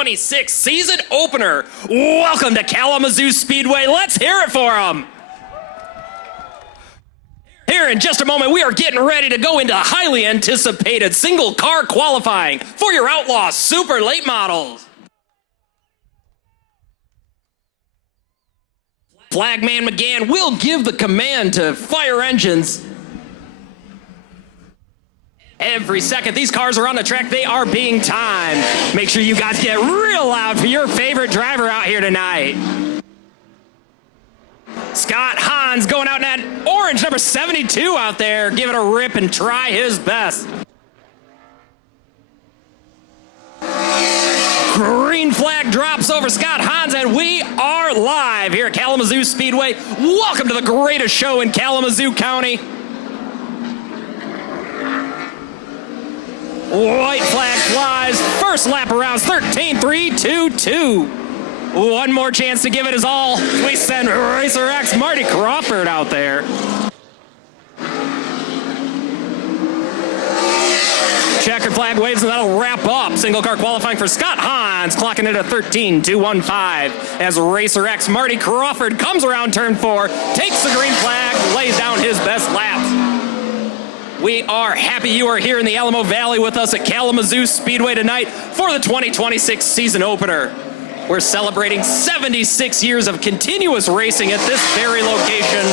2026 season opener. Welcome to Kalamazoo Speedway. Let's hear it for them. Here in just a moment, we are getting ready to go into highly anticipated single car qualifying for your Outlaw Super Late Models. Flagman McGann will give the command to fire engines. Every second these cars are on the track, they are being timed. Make sure you guys get real loud for your favorite driver out here tonight. Scott Hans going out in that orange number 72 out there. Give it a rip and try his best. Green flag drops over Scott Hans, and we are live here at Kalamazoo Speedway. Welcome to the greatest show in Kalamazoo County. White flag flies. First lap around 13.322. One more chance to give it his all. We send Racer X Marty Crawford out there. Checkered flag waves, and that'll wrap up single car qualifying for Scott Hans, clocking it at 13.215 as Racer X Marty Crawford comes around turn 4, takes the green flag, lays down his best laps. We are happy you are here in the Alamo Valley with us at Kalamazoo Speedway tonight for the 2026 season opener. We're celebrating 76 years of continuous racing at this very location,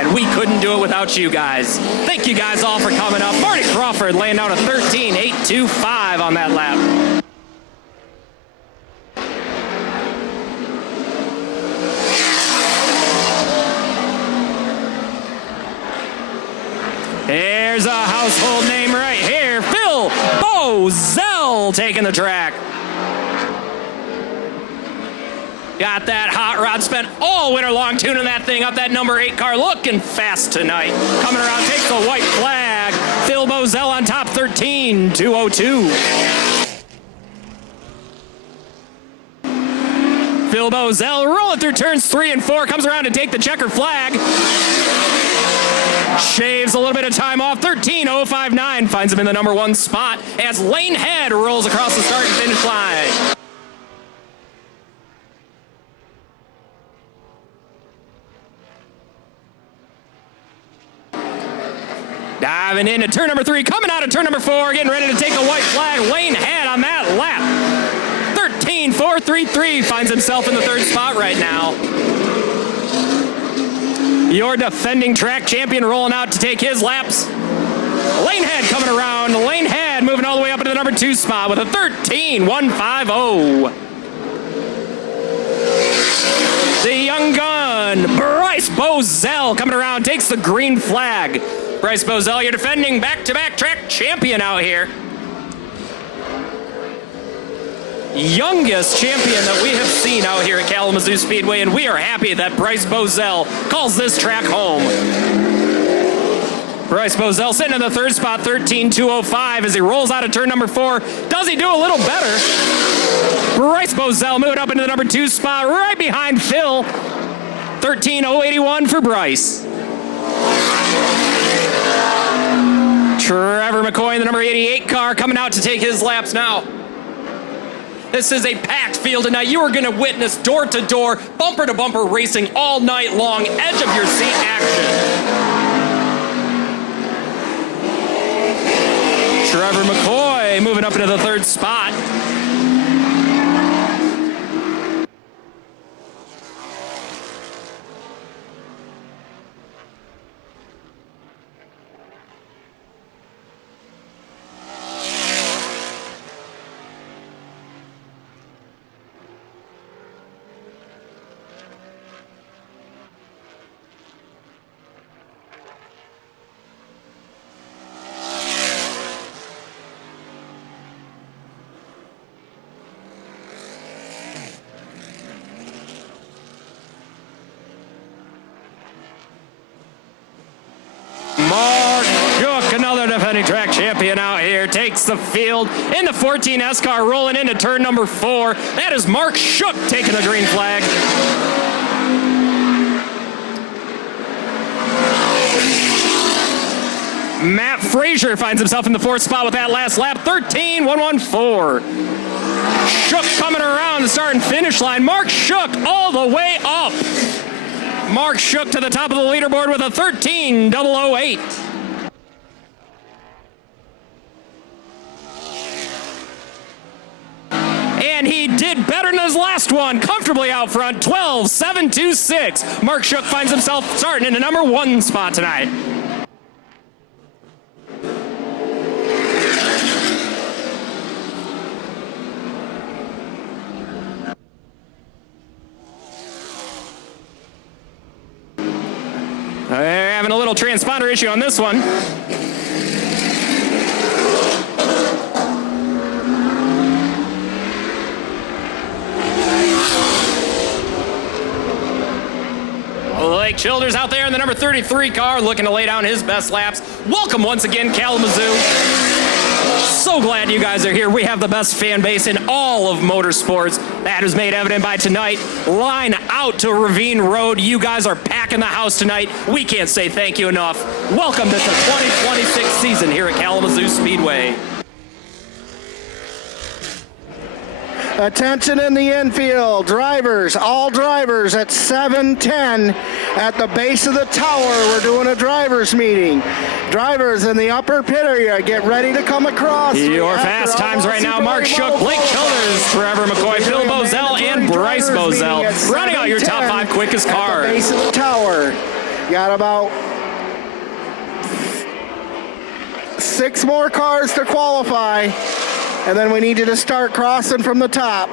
and we couldn't do it without you guys. Thank you guys all for coming up. Marty Crawford laying out a 13.825 on that lap. There's a household name right here, Phil Bozell taking the track. Got that hot rod, spent all winter long tuning that thing up. That number 8 car looking fast tonight. Coming around, takes the white flag. Phil Bozell on top, 13.202. Phil Bozell rolling through turns 3 and 4, comes around to take the checkered flag. Shaves a little bit of time off, 13.059, finds him in the number 1 spot as Lane Head rolls across the start and finish line. Diving into turn number 3, coming out of turn number 4, getting ready to take the white flag. Lane Head on that lap. 13.433, finds himself in the 3rd spot right now. Your defending track champion rolling out to take his laps. Lane Head coming around. Lane Head moving all the way up into the number 2 spot with a 13.150. The young gun, Bryce Bozell, coming around, takes the green flag. Bryce Bozell, your defending back-to-back track champion out here. Youngest champion that we have seen out here at Kalamazoo Speedway, and we are happy that Bryce Bozell calls this track home. Bryce Bozell sitting in the 3rd spot, 13.205 as he rolls out of turn number 4. Does he do a little better? Bryce Bozell moving up into the number 2 spot right behind Phil. 13.081 for Bryce. Trevor McCoy in the number 88 car coming out to take his laps now. This is a packed field tonight. You are going to witness door-to-door, bumper-to-bumper racing all night long, edge-of-your-seat action. Trevor McCoy moving up into the 3rd spot. Mark Cook, another defending track champion out here, takes the field in the 14S car, rolling into turn number 4. That is Mark Shook taking the green flag. Matt Frazier finds himself in the 4th spot with that last lap, 13.114. Shook coming around the start and finish line. Mark Shook all the way up. Mark Shook to the top of the leaderboard with a 13.008. And he did better than his last one, comfortably out front, 12.726. Mark Shook finds himself starting in the number 1 spot tonight. They're having a little transponder issue on this one. Blake Childers out there in the number 33 car looking to lay down his best laps. Welcome once again, Kalamazoo. So glad you guys are here. We have the best fan base in all of motorsports. That is made evident by tonight. Line out to Ravine Road. You guys are packing the house tonight. We can't say thank you enough. Welcome to the 2026 season here at Kalamazoo Speedway. Attention in the infield, drivers, all drivers at 7:10 at the base of the tower. We're doing a drivers meeting. Drivers in the upper pit area, get ready to come across. Your fast times right now, Mark Shook, Blake Childers, Trevor McCoy, Phil Bozell, and Bryce Bozell. Running out your top 5 quickest cars. At the base of the tower. Got about 6 more cars to qualify. And then we need you to start crossing from the top.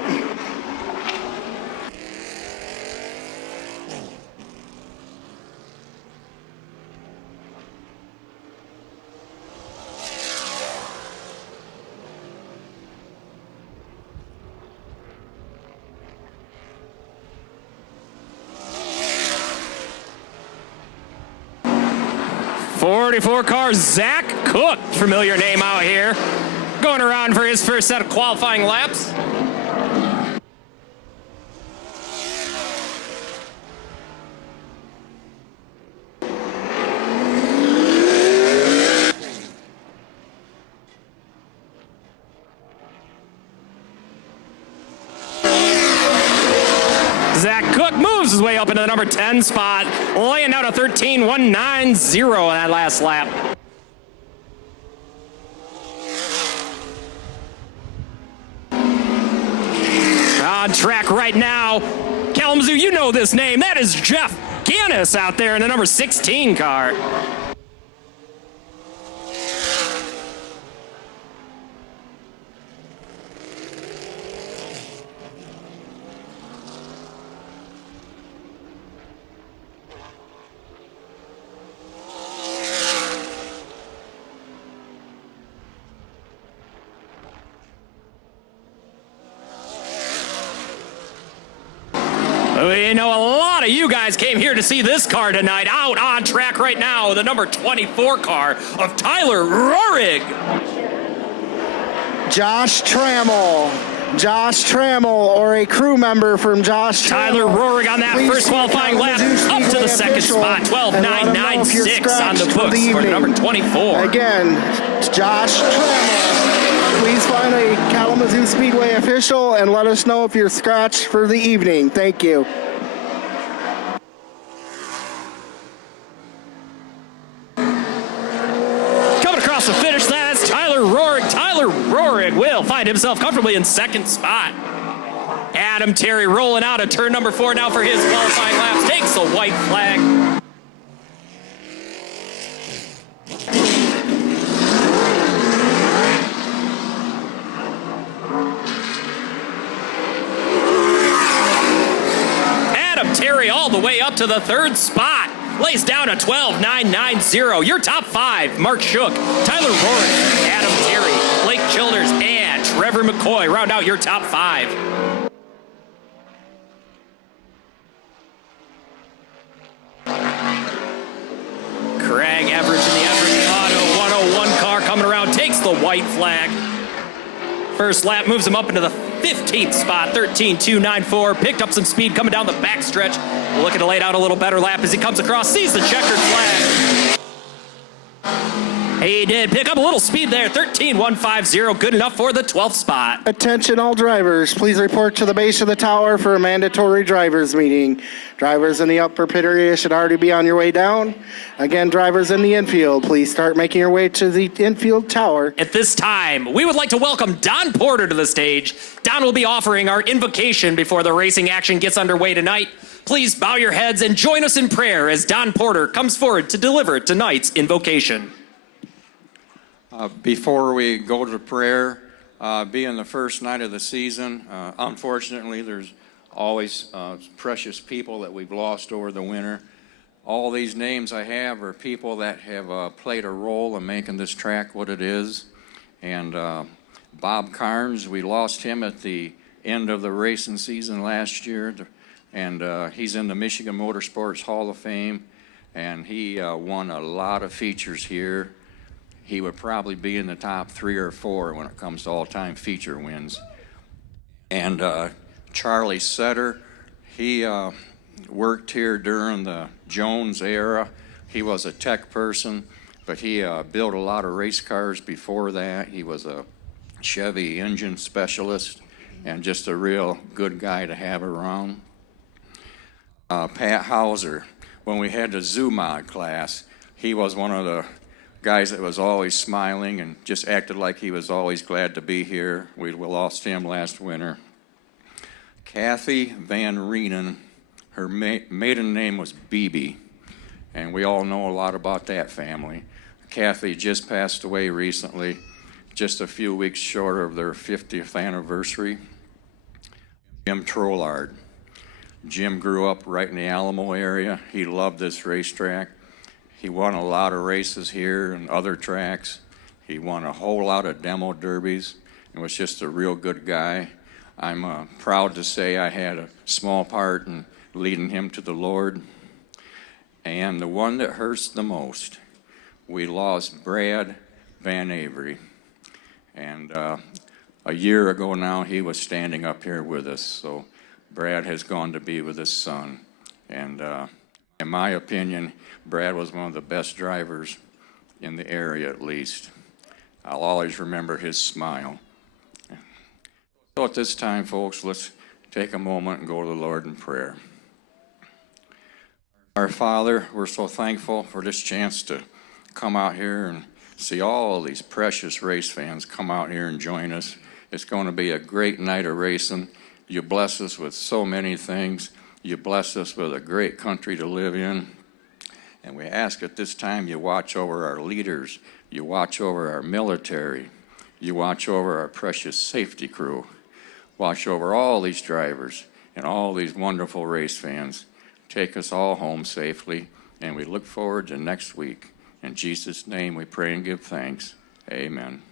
'44 car, Zach Cook, familiar name out here. Going around for his first set of qualifying laps. Zach Cook moves his way up into the number 10 spot, laying out a 13.190 on that last lap. On track right now, Kalamazoo, you know this name. That is Jeff Gannis out there in the number 16 car. We know a lot of you guys came here to see this car tonight. Out on track right now, the number 24 car of Tyler Rohrig. Josh Trammell, or a crew member from Josh Trammell. Tyler Rohrig on that first qualifying lap, up to the second spot, 12.996 on the books for the number 24. Again, Josh Trammell. Please find a Kalamazoo Speedway official and let us know if you're scratched for the evening. Thank you. Coming across the finish, that's Tyler Rohrig. Tyler Rohrig will find himself comfortably in second spot. Adam Terry rolling out of turn number 4 now for his qualifying laps. Takes the white flag. Terry all the way up to the 3rd spot. Lays down a 12.990. Your top 5, Mark Shook, Tyler Rohrig, Adam Terry, Blake Childers, and Trevor McCoy round out your top 5. Craig Everett in the Everett Auto 101 car coming around, takes the white flag. First lap moves him up into the 15th spot, 13.294. Picked up some speed coming down the backstretch. Looking to lay down a little better lap as he comes across, sees the checkered flag. He did pick up a little speed there, 13.150, good enough for the 12th spot. Attention all drivers, please report to the base of the tower for a mandatory drivers meeting. Drivers in the upper pit area should already be on your way down. Again, drivers in the infield, please start making your way to the infield tower. At this time, we would like to welcome Don Porter to the stage. Don will be offering our invocation before the racing action gets underway tonight. Please bow your heads and join us in prayer as Don Porter comes forward to deliver tonight's invocation. Before we go to prayer, being the first night of the season, unfortunately there's always precious people that we've lost over the winter. All these names I have are people that have played a role in making this track what it is. And Bob Carnes, we lost him at the end of the racing season last year, and he's in the Michigan Motorsports Hall of Fame, and he won a lot of features here. He would probably be in the top 3 or 4 when it comes to all-time feature wins. And Charlie Setter, he worked here during the Jones era. He was a tech person, but he built a lot of race cars before that. He was a Chevy engine specialist and just a real good guy to have around. Pat Hauser, when we had the Zoo Mod class, he was one of the guys that was always smiling and just acted like he was always glad to be here. We lost him last winter. Kathy Van Reenen, her maiden name was Beebe, and we all know a lot about that family. Kathy just passed away recently, just a few weeks short of their 50th anniversary. Jim Trollard. Jim grew up right in the Alamo area. He loved this racetrack. He won a lot of races here and other tracks. He won a whole lot of demo derbies and was just a real good guy. I'm proud to say I had a small part in leading him to the Lord. And the one that hurts the most, we lost Brad Van Avery. And a year ago now, he was standing up here with us. So Brad has gone to be with his son. And in my opinion, Brad was one of the best drivers in the area, at least. I'll always remember his smile. So at this time, folks, let's take a moment and go to the Lord in prayer. Our Father, we're so thankful for this chance to come out here and see all these precious race fans come out here and join us. It's going to be a great night of racing. You bless us with so many things. You bless us with a great country to live in. And we ask at this time you watch over our leaders, you watch over our military, you watch over our precious safety crew, watch over all these drivers and all these wonderful race fans. Take us all home safely, and we look forward to next week. In Jesus' name we pray and give thanks. Amen.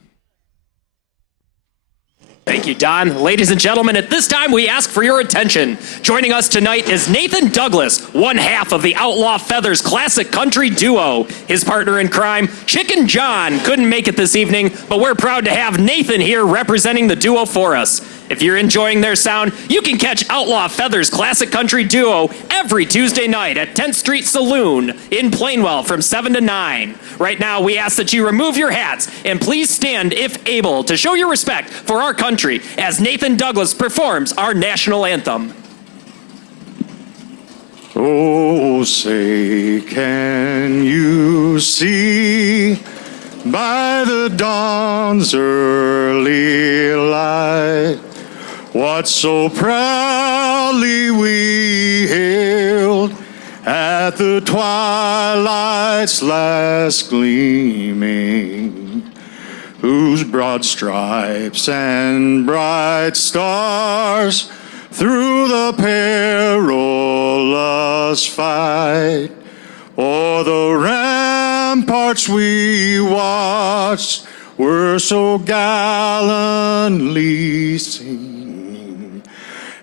Thank you, Don. Ladies and gentlemen, at this time, we ask for your attention. Joining us tonight is Nathan Douglas, one half of the Outlaw Feathers Classic Country Duo. His partner in crime, Chicken John, couldn't make it this evening, but we're proud to have Nathan here representing the duo for us. If you're enjoying their sound, you can catch Outlaw Feathers Classic Country Duo every Tuesday night at 10th Street Saloon in Plainwell from 7 to 9. Right now, we ask that you remove your hats and please stand, if able, to show your respect for our country as Nathan Douglas performs our national anthem. Oh, say, can you see by the dawn's early light what so proudly we hailed at the twilight's last gleaming, whose broad stripes and bright stars through the perilous fight o'er the ramparts we watched were so gallantly seen.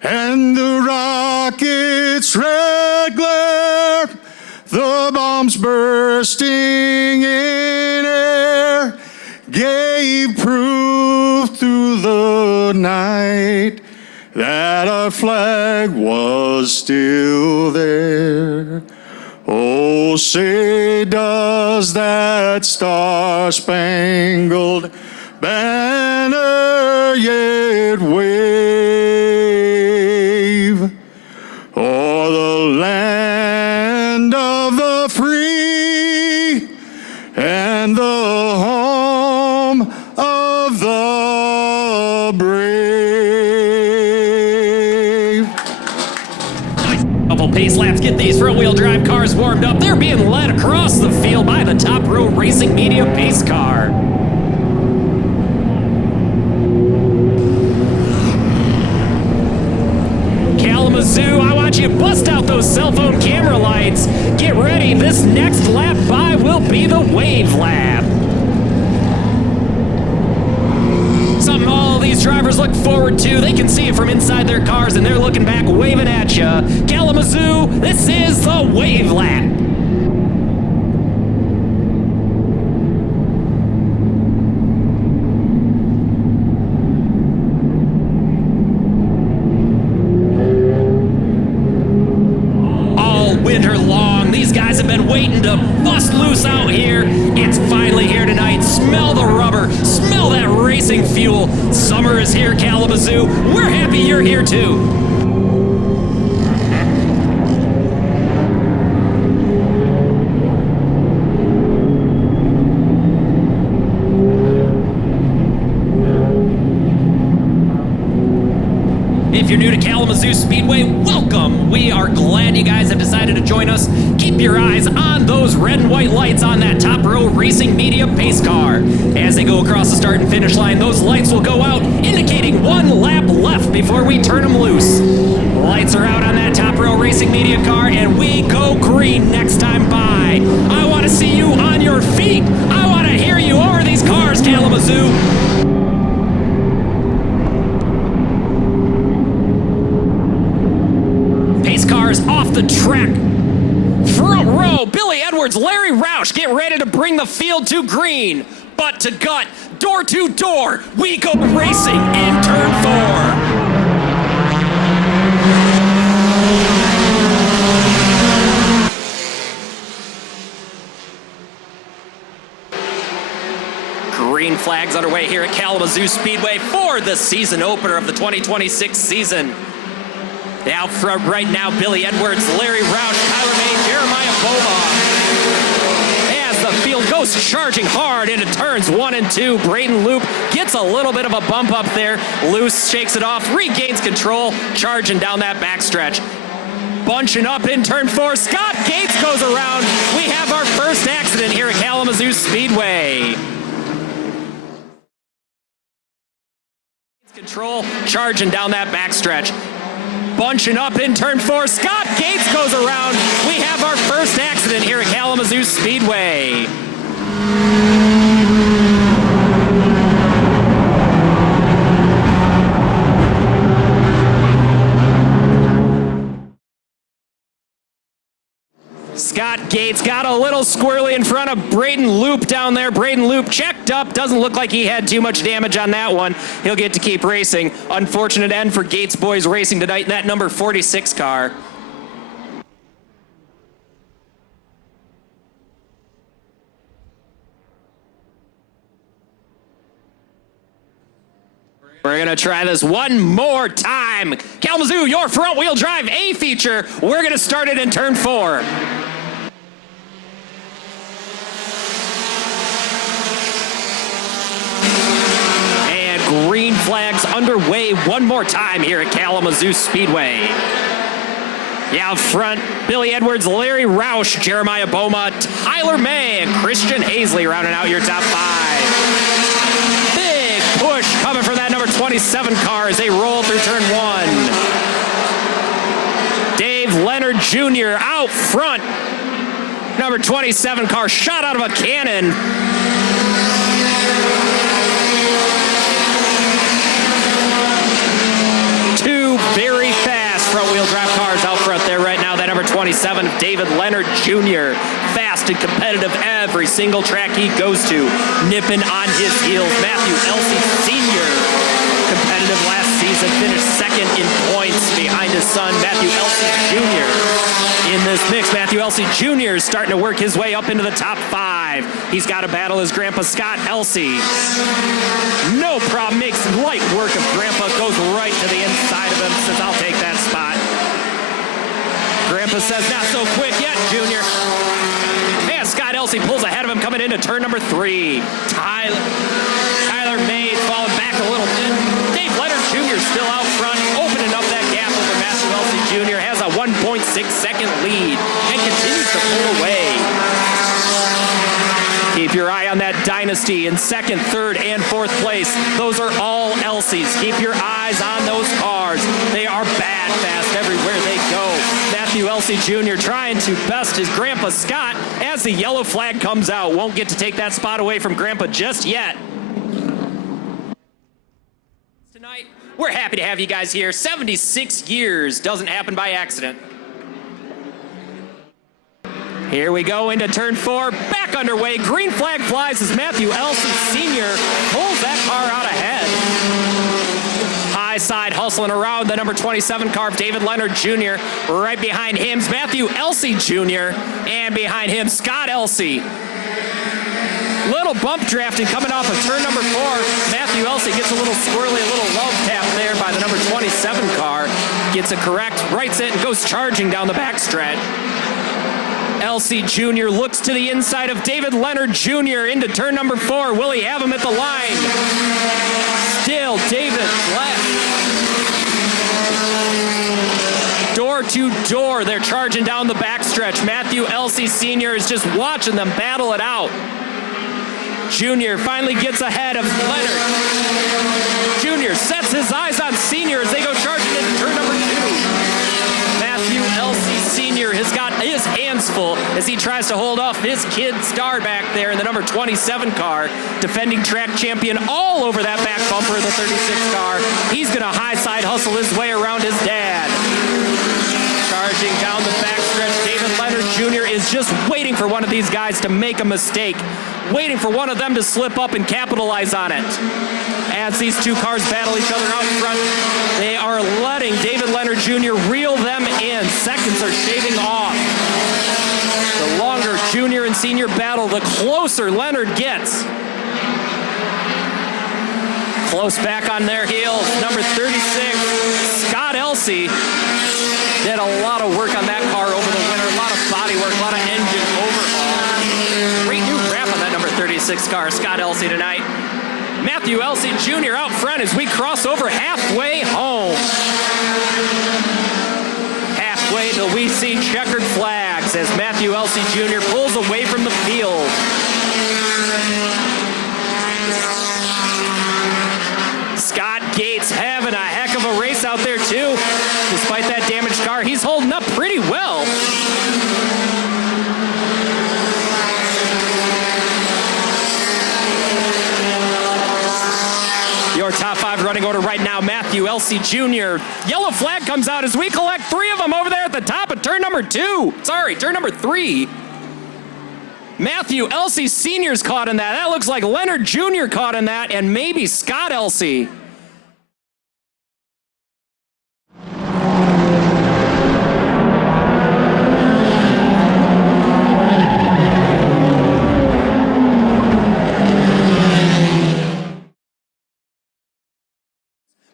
And the rocket's red glare, the bombs bursting in air, gave proof through the night that our flag was still there. Oh, say does that star-spangled banner yet wave o'er the land of the free and the home of the brave. Couple pace laps get these front-wheel drive cars warmed up. They're being led across the field by the Top Row Racing Media pace car. Kalamazoo, I want you to bust out those cell phone camera lights. Get ready, this next lap by will be the wave lap. Something all these drivers look forward to. They can see it from inside their cars and they're looking back, waving at you. Kalamazoo, this is the wave lap. Winter long, these guys have been waiting to bust loose out here. It's finally here tonight. Smell the rubber, smell that racing fuel. Summer is here, Kalamazoo. We're happy you're here too. If you're new to Kalamazoo Speedway, welcome. We are glad you guys have decided to join us. Keep your eyes on those red and white lights on that Top Row Racing Media pace car. As they go across the start and finish line, those lights will go out, indicating one lap left before we turn them loose. Lights are out on that Top Row Racing Media car, and we go green next time by. I want to see you on your feet. I want to hear you over these cars, Kalamazoo. Cars off the track. Front row, Billy Edwards, Larry Roush get ready to bring the field to green. Butt to gut, door to door, we go racing in turn 4. Green flags underway here at Kalamazoo Speedway for the season opener of the 2026 season. Out front right now, Billy Edwards, Larry Roush, Tyler May, Jeremiah Bova. As the field goes charging hard into turns 1 and 2, Braden Loop gets a little bit of a bump up there. Loose shakes it off, regains control, charging down that backstretch. Bunching up in turn 4, Scott Gates goes around. We have our first accident here at Kalamazoo Speedway. Control, charging down that backstretch. Bunching up in turn 4, Scott Gates goes around. We have our first accident here at Kalamazoo Speedway. Scott Gates got a little squirrely in front of Braden Loop down there. Braden Loop checked up. Doesn't look like he had too much damage on that one. He'll get to keep racing. Unfortunate end for Gates boys racing tonight in that number 46 car. We're going to try this one more time. Kalamazoo, your front-wheel drive A-Feature. We're going to start it in turn 4. And green flags underway one more time here at Kalamazoo Speedway. Yeah, out front, Billy Edwards, Larry Roush, Jeremiah Boma, Tyler May, and Christian Hazley rounding out your top 5. Big push coming for that number 27 car as they roll through turn 1. Dave Leonard Jr. out front. Number 27 car shot out of a cannon. Two very fast front-wheel drive cars out front there right now. That number 27, David Leonard Jr. Fast and competitive every single track he goes to. Nipping on his heels, Matthew Elsey Sr. Competitive last season, finished second in points behind his son, Matthew Elsey Jr. in the this mix. Matthew Elsey Jr. is starting to work his way up into the top 5. He's got to battle his grandpa Scott Elsey. No problem, makes light work of grandpa, goes right to the inside of him, says I'll take that spot. Grandpa says not so quick yet, Junior. And Scott Elsey pulls ahead of him coming into turn number 3. Tyler May falling back a little bit. Dave Leonard Jr. still out front, opening up that gap over Matthew Elsey Jr. Has a 1.6-second lead and continues to pull away. Keep your eye on that dynasty in 2nd, 3rd, and 4th place. Those are all Elseys. Keep your eyes on those cars. They are bad fast everywhere they go. Matthew Elsey Jr. trying to best his grandpa Scott as the yellow flag comes out. Won't get to take that spot away from grandpa just yet. Tonight, we're happy to have you guys here. 76 years doesn't happen by accident. Here we go into turn 4, back underway. Green flag flies as Matthew Elsey Sr. pulls that car out ahead. High side hustling around the number 27 car of David Leonard Jr. Right behind him is Matthew Elsey Jr. And behind him, Scott Elsey. Little bump drafting coming off of turn number 4. Matthew Elsey gets a little squirrely, a little love tap there by the number 27 car. Gets it correct, rights it, and goes charging down the backstretch. Elsey Jr. looks to the inside of David Leonard Jr. into turn number 4. Will he have him at the line? Still David left. Door to door, they're charging down the backstretch. Matthew Elsey Sr. is just watching them battle it out. Jr. finally gets ahead of Leonard. Jr. sets his eyes on Sr. as they go charging into turn number 2. Matthew Elsey Sr. has got his hands full as he tries to hold off his kid star back there in the number 27 car, defending track champion all over that back bumper of the 36 car. He's going to high side hustle his way around his dad. Charging down the backstretch, David Leonard Jr. is just waiting for one of these guys to make a mistake, waiting for one of them to slip up and capitalize on it. As these two cars battle each other out front, they are letting David Leonard Jr. reel them in. Seconds are shaving off. The longer Junior and Senior battle, the closer Leonard gets. Close back on their heels, number 36, Scott Elsey. Did a lot of work on that car over the winter, a lot of body work, a lot of engine overhaul. Great new wrap on that number 36 car, Scott Elsey tonight. Matthew Elsey Jr. out front as we cross over halfway home. Halfway till we see checkered flags as Matthew Elsey Jr. pulls away from the field. Scott Gates having a heck of a race out there too. Despite that damaged car, he's holding up pretty well. Your top 5 running order right now, Matthew Elsey Jr. Yellow flag comes out as we collect 3 of them over there at the top of turn number 2. Sorry, turn number 3. Matthew Elsey Sr.'s caught in that. That looks like Leonard Jr. caught in that, and maybe Scott Elsey.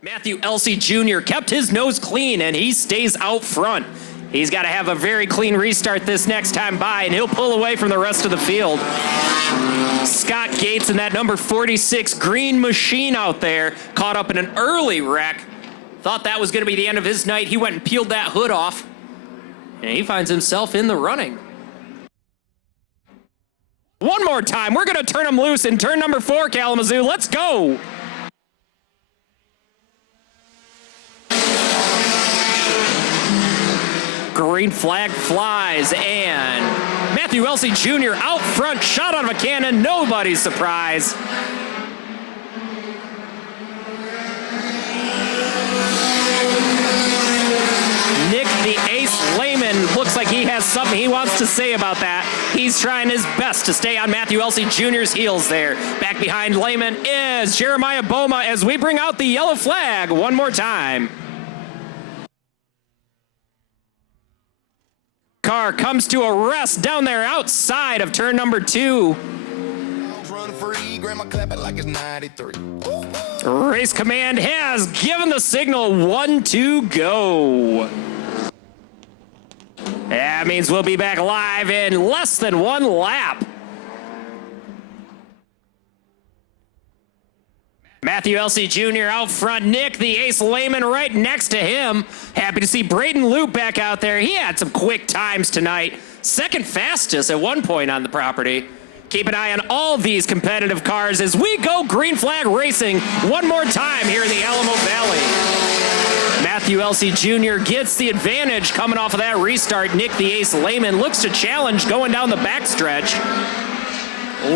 Matthew Elsey Jr. kept his nose clean, and he stays out front. He's got to have a very clean restart this next time by, and he'll pull away from the rest of the field. Scott Gates in that number 46 green machine out there, caught up in an early wreck. Thought that was going to be the end of his night. He went and peeled that hood off, and he finds himself in the running. One more time, we're going to turn him loose in turn number 4, Kalamazoo. Let's go. Green flag flies, and Matthew Elsey Jr. out front, shot out of a cannon, nobody's surprise. Nick the Ace Lehman looks like he has something he wants to say about that. He's trying his best to stay on Matthew Elsey Jr.'s heels there. Back behind Lehman is Jeremiah Boma as we bring out the yellow flag one more time. car comes to a rest down there outside of turn number 2. Run free, grandma clap it like it's 93. Race Command has given the signal 1 to go. That means we'll be back live in less than 1 lap. Matthew Elsey Jr. out front. Nick, the ace layman, right next to him. Happy to see Braden Loop back out there. He had some quick times tonight. Second fastest at one point on the property. Keep an eye on all these competitive cars as we go green flag racing one more time here in the Alamo Valley. Matthew Elsey Jr. gets the advantage coming off of that restart. Nick, the ace layman, looks to challenge going down the backstretch.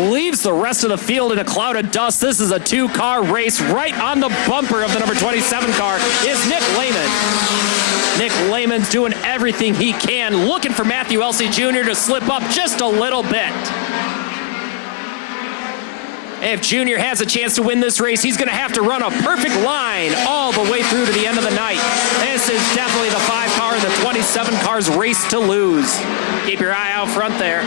Leaves the rest of the field in a cloud of dust. This is a 2-car race. Right on the bumper of the number 27 car is Nick Lehman. Nick Lehman's doing everything he can, looking for Matthew Elsey Jr. to slip up just a little bit. If Junior has a chance to win this race, he's going to have to run a perfect line all the way through to the end of the night. This is definitely the 5-car and the 27 cars race to lose. Keep your eye out front there.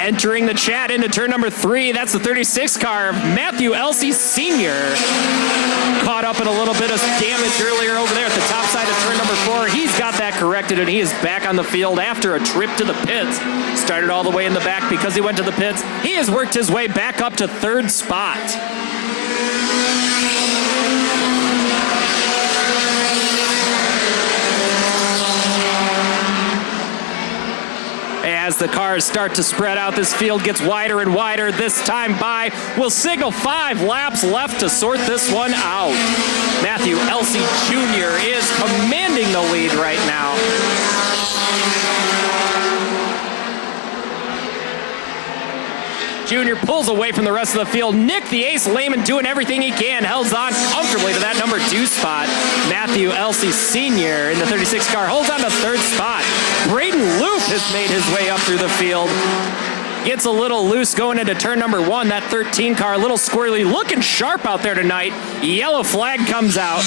Entering the chat into turn number 3, that's the 36 car, Matthew Elsey Sr. Caught up in a little bit of damage earlier over there at the top side of turn number 4. He's got that corrected, and he is back on the field after a trip to the pits. Started all the way in the back because he went to the pits. He has worked his way back up to 3rd spot. As the cars start to spread out, this field gets wider and wider. This time by will signal 5 laps left to sort this one out. Matthew Elsey Jr. is commanding the lead right now. Junior pulls away from the rest of the field. Nick, the ace layman, doing everything he can, holds on comfortably to that number 2 spot. Matthew Elsey Sr. in the 36 car holds on to 3rd spot. Braden Loop has made his way up through the field. Gets a little loose going into turn number 1. That 13 car, a little squirrely, looking sharp out there tonight. Yellow flag comes out.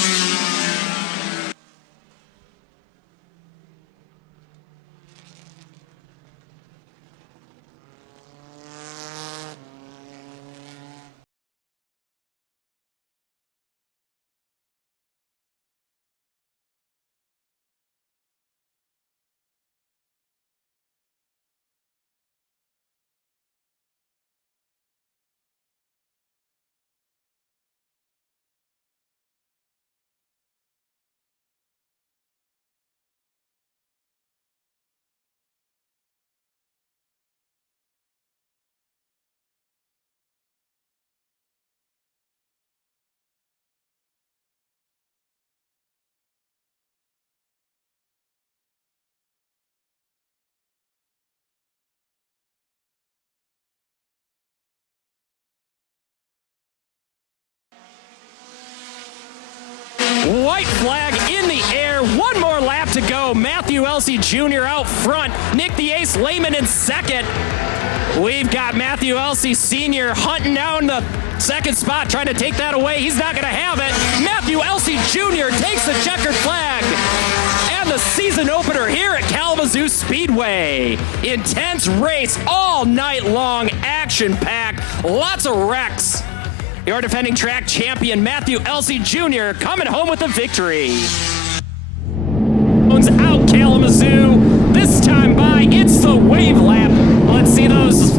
White flag in the air. One more lap to go. Matthew Elsey Jr. out front. Nick the Ace Lehman in second. We've got Matthew Elsey Sr. hunting down the 2nd spot, trying to take that away. He's not going to have it. Matthew Elsey Jr. takes the checkered flag. And the season opener here at Kalamazoo Speedway. Intense race all night long, action-packed, lots of wrecks. Your defending track champion, Matthew Elsey Jr., coming home with a victory. Out Kalamazoo, this time by, it's the wave lap. Let's see those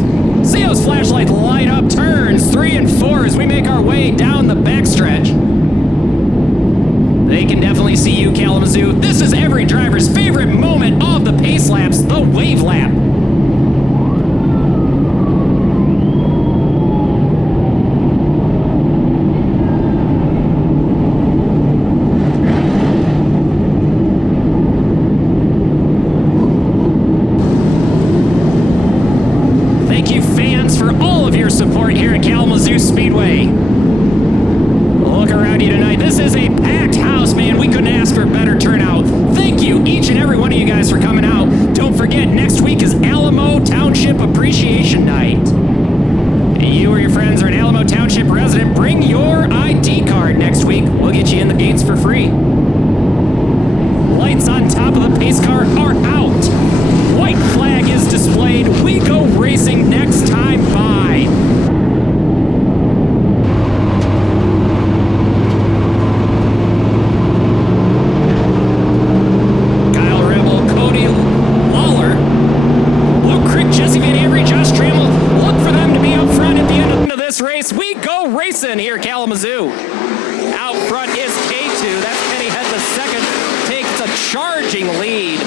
flashlights light up. Turns 3 and 4 as we make our way down the backstretch. They can definitely see you, Kalamazoo. This is every driver's favorite moment of the pace laps, the wave lap. Support here at Kalamazoo Speedway. Look around you tonight. This is a packed house, man. We couldn't ask for a better turnout. Thank you, each and every one of you guys, for coming out. Don't forget, next week is Alamo Township Appreciation Night. You or your friends are an Alamo Township resident, bring your ID card next week. We'll get you in the gates for free. lights on top of the pace car are out. White flag is displayed. We go racing next time by. Kyle Rebel, Cody Lawler, Luke Crick, Jesse Van Avery, Josh Trammell. Look for them to be up front at the end of this race. We go racing here, Kalamazoo. Out front is K2. That's Kenny Head the second. Takes a charging lead.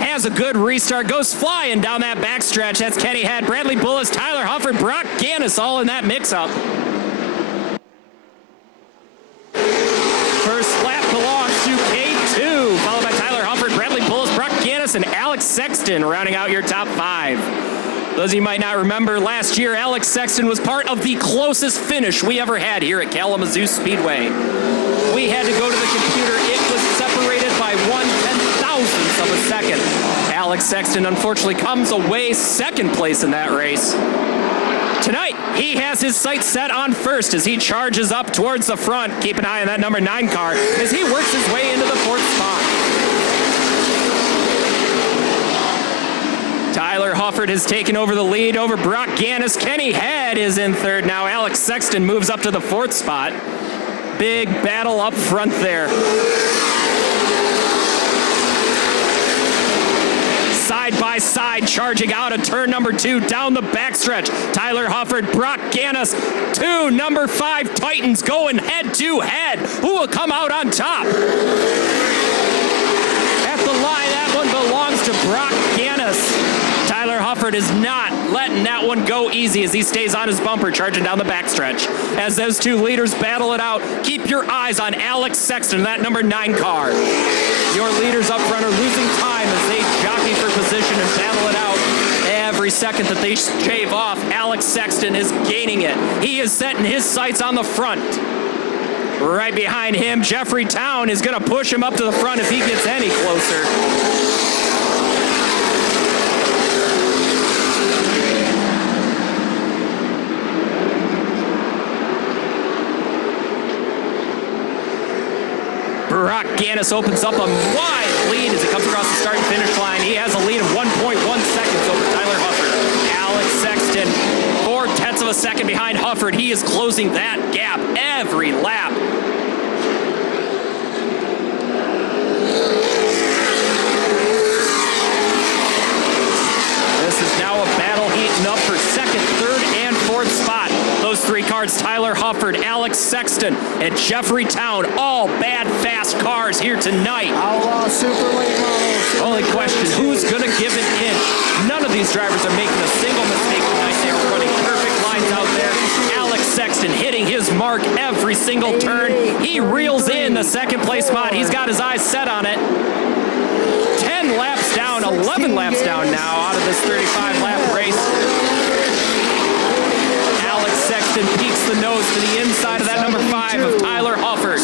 Has a good restart. Goes flying down that backstretch. That's Kenny Head, Bradley Bullis, Tyler Hufford, Brock Gannis all in that mix-up. First lap belongs to K2, followed by Tyler Hufford, Bradley Bullis, Brock Gannis, and Alex Sexton rounding out your top 5. Those of you might not remember, last year Alex Sexton was part of the closest finish we ever had here at Kalamazoo Speedway. We had to go to the computer. It was separated by 1/10,000th of a second. Alex Sexton unfortunately comes away second place in that race. Tonight, he has his sights set on first as he charges up towards the front. Keep an eye on that number 9 car as he works his way into the 4th spot. Tyler Hufford has taken over the lead over Brock Gannis. Kenny Head is in 3rd now. Alex Sexton moves up to the 4th spot. Big battle up front there. Side by side, charging out of turn number 2 down the backstretch. Tyler Hufford, Brock Gannis, 2 number 5 Titans going head to head. Who will come out on top? At the line, that one belongs to Brock Gannis. Tyler Hufford is not letting that one go easy as he stays on his bumper, charging down the backstretch. As those 2 leaders battle it out, keep your eyes on Alex Sexton, that number 9 car. Your leaders up front are losing time as they jockey for position and battle it out. Every second that they shave off, Alex Sexton is gaining it. He is setting his sights on the front. Right behind him, Jeffrey Town is going to push him up to the front if he gets any closer. Brock Gannis opens up a wide lead as he comes across the start and finish line. He has a lead of 1.1 seconds over Tyler Hufford. Alex Sexton, 0.4 of a second behind Hufford. He is closing that gap every lap. This is now a battle heating up for 2nd, 3rd, and 4th spot. Those 3 cars, Tyler Hufford, Alex Sexton, and Jeffrey Town, all bad, fast cars here tonight. Outlaw super late models. Only question, who's going to give an inch? None of these drivers are making a single mistake tonight. They are running perfect lines out there. Alex Sexton hitting his mark every single turn. He reels in the 2nd place spot. He's got his eyes set on it. 10 laps down, 11 laps down now out of this 35-lap race. Sexton peeks the nose to the inside of that number 5 of Tyler Hufford.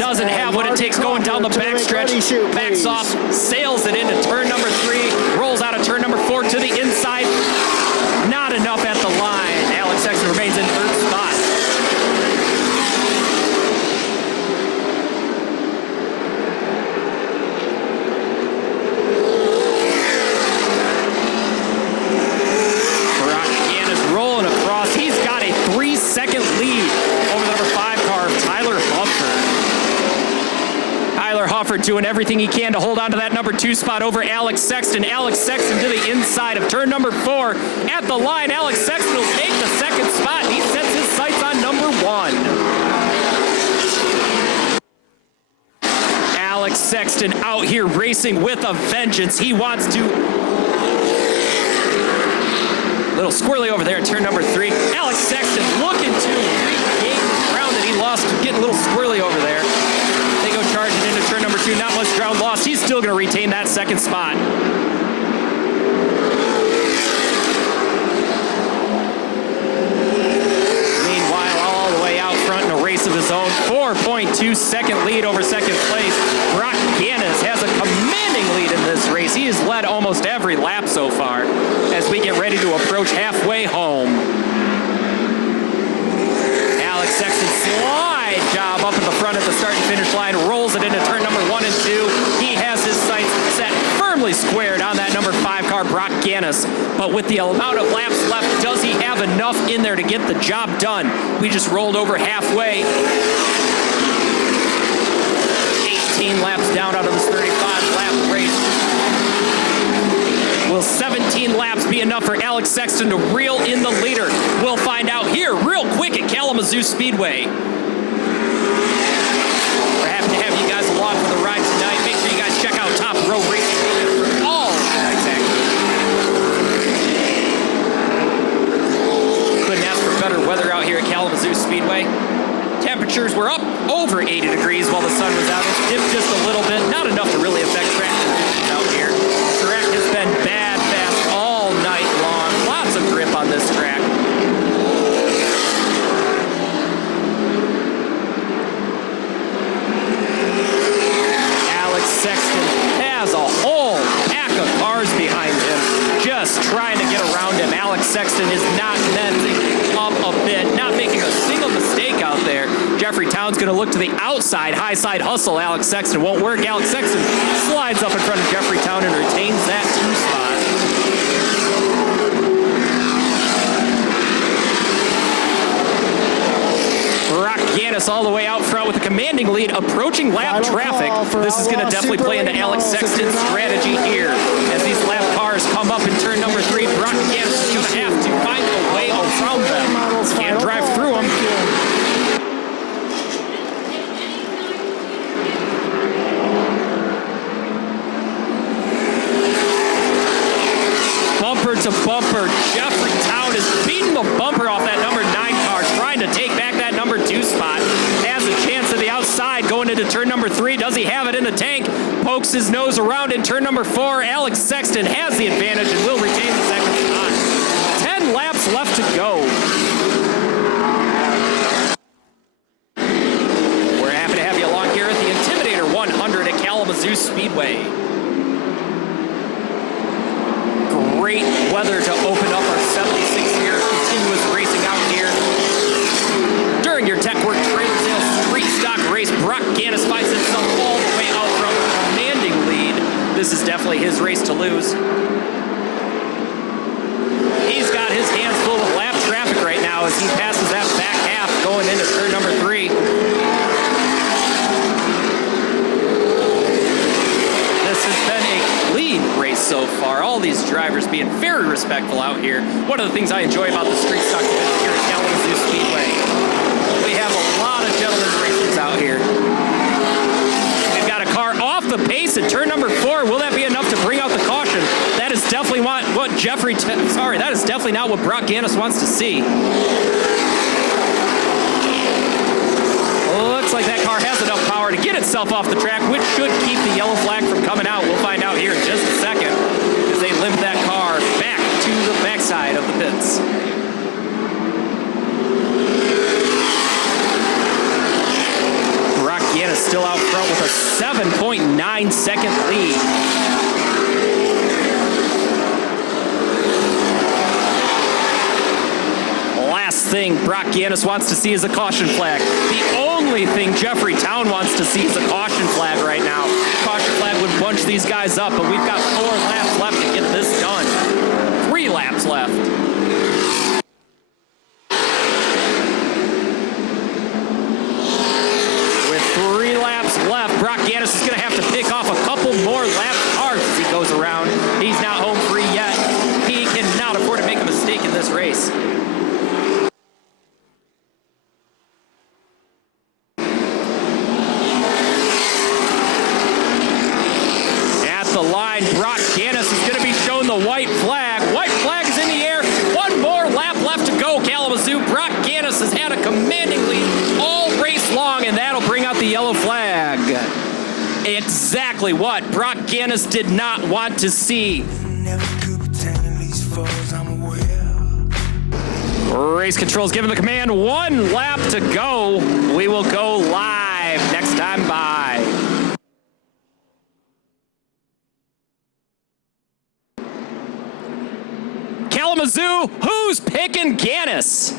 Doesn't have what it takes going down the backstretch. Backs off, sails it into turn number 3, rolls out of turn number 4 to the inside. Not enough at the line. Alex Sexton remains in 3rd spot. Brock Gannis rolling across. He's got a 3-second lead over the number 5 car of Tyler Hufford. Tyler Hufford doing everything he can to hold on to that number 2 spot over Alex Sexton. Alex Sexton to the inside of turn number 4. At the line, Alex Sexton will take the 2nd spot. He sets his sights on number 1. Alex Sexton out here racing with a vengeance. He wants to... Little squirrely over there in turn number 3. Alex Sexton looking to regain ground that he lost, getting a little squirrely over there. They go charging into turn number 2. Not much ground lost. He's still going to retain that 2nd spot. Meanwhile, all the way out front in a race of his own, 4.2 second lead over 2nd place. Brock Gannis has a commanding lead in this race. He has led almost every lap so far as we get ready to approach halfway home. Alex Sexton slide job up at the front at the start and finish line, rolls it into turn number 1 and 2. Ganis. But with the amount of laps left, does he have enough in there to get the job done? We just rolled over halfway. 18 laps down out of this 35-lap race. Will 17 laps be enough for Alex Sexton to reel in the leader? We'll find out here real quick at Kalamazoo Speedway. We're happy to have you guys along for the ride tonight. Make sure you guys check out Top Row Racing for all of tonight's action. Couldn't ask for better weather out here at Kalamazoo Speedway. Temperatures were up over 80 degrees while the sun was out. It dipped just a little bit, not enough to really affect track conditions out here. Track has been bad fast all night long. Lots of grip on this track. Alex Sexton has a whole pack of cars behind him, just trying to get around him. Alex Sexton is not messing up a bit, not making a single mistake out there. Jeffrey Town's going to look to the outside, high side hustle. Alex Sexton won't work. Alex Sexton slides up in front of Jeffrey Town and retains that 2 spot. Brock Ganis all the way out front with a commanding lead, approaching lap traffic. This is going to definitely play into Alex Sexton's strategy here. As these lap cars come up in turn number 3, Brock Ganis is going to have to find a way around them. Can't drive through them. Bumper to bumper, Jeffrey Town is beating the bumper off that number 9 car, trying to take back that number 2 spot. Has a chance to the outside going into turn number 3. Does he have it in the tank? Pokes his nose around in turn number 4. Alex Sexton has the advantage and will retain the second spot. 10 laps left to go. We're happy to have you along here at the Intimidator 100 at Kalamazoo Speedway. Great weather to open up our 76-year continuous racing out here. During your Tech Work Trailer Sales Street Stock race, Brock Ganis finds himself all the way out from a commanding lead. This is definitely his race to lose. He's got his hands full of lap traffic right now as he passes that back half going into turn number 3. This has been a clean race so far. All these drivers being very respectful out here. One of the things I enjoy about the street stock division here at Kalamazoo Speedway, we have a lot of gentlemen racers out here. We've got a car off the pace at turn number 4. Will that be enough to bring out the caution? That is definitely what that is definitely not what Brock Ganis wants to see. Looks like that car has enough power to get itself off the track, which should keep the yellow flag from coming out. We'll find out here in just a second as they limp that car back to the backside of the pits. Brock Ganis still out front with a 7.9 second lead. Last thing Brock Ganis wants to see is a caution flag. The only thing Jeffrey Town wants to see is a caution flag right now. Caution flag would bunch these guys up, but we've got 4 laps left to get this done. 3 laps left. With 3 laps left, Brock Ganis is going to have to pick off a couple more lap cars as he goes around. He's not home free yet. He cannot afford to make a mistake in this race. The line, Brock Ganis is going to be shown the white flag. White flag is in the air. 1 more lap left to go, Kalamazoo. Brock Ganis has had a commanding lead all race long, and that'll bring out the yellow flag. Exactly what Brock Ganis did not want to see. Race control's giving the command. 1 lap to go. We will go live next time by. Kalamazoo, who's picking Ganis?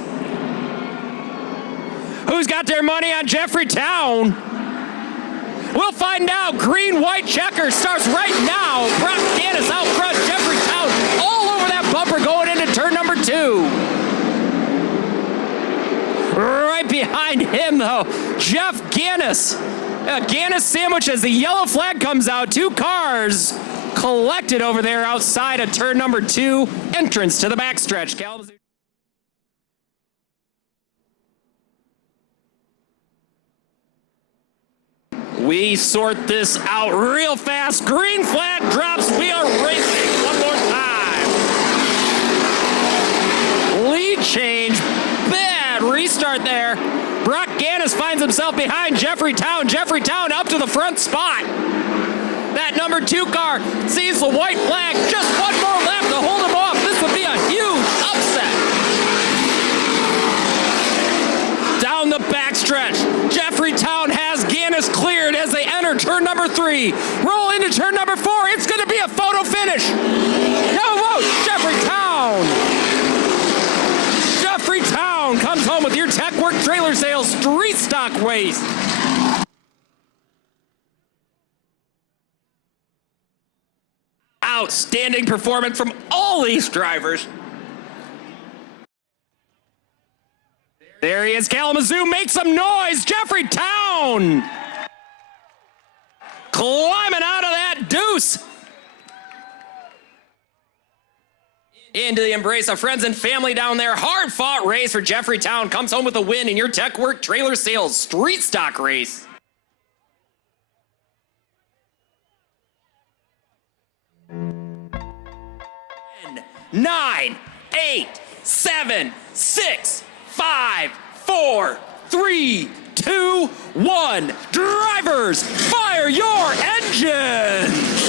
Who's got their money on Jeffrey Town? We'll find out. Green-white checker starts right now. Brock Ganis out front. Jeffrey Town all over in, though. Jeff Gannis. Gannis sandwich as the yellow flag comes out. 2 cars collected over there outside of turn number 2, entrance to the backstretch. Kalamazoo. We sort this out real fast. Green flag drops. We are racing one more time. Lead change. Bad restart there. Brock Gannis finds himself behind Jeffrey Town. Jeffrey Town up to the front spot. That number 2 car sees the white flag. Just one more lap to hold him off. This would be a huge upset. Down the backstretch. Jeffrey Town has Gannis cleared as they enter turn number 3. Roll into turn number 4. It's going to be a photo finish. No vote. Jeffrey Town. Jeffrey Town comes home with your Tech Work Trailer Sales Street Stock race. Outstanding performance from all these drivers. There he is. Kalamazoo makes some noise. Jeffrey Town climbing out of that deuce into the embrace of friends and family down there. Hard fought race for Jeffrey Town. Comes home with a win in your Tech Work Trailer Sales Street Stock race. 9, 8, 7, 6, 5, 4, 3, 2, 1. Drivers, fire your engines!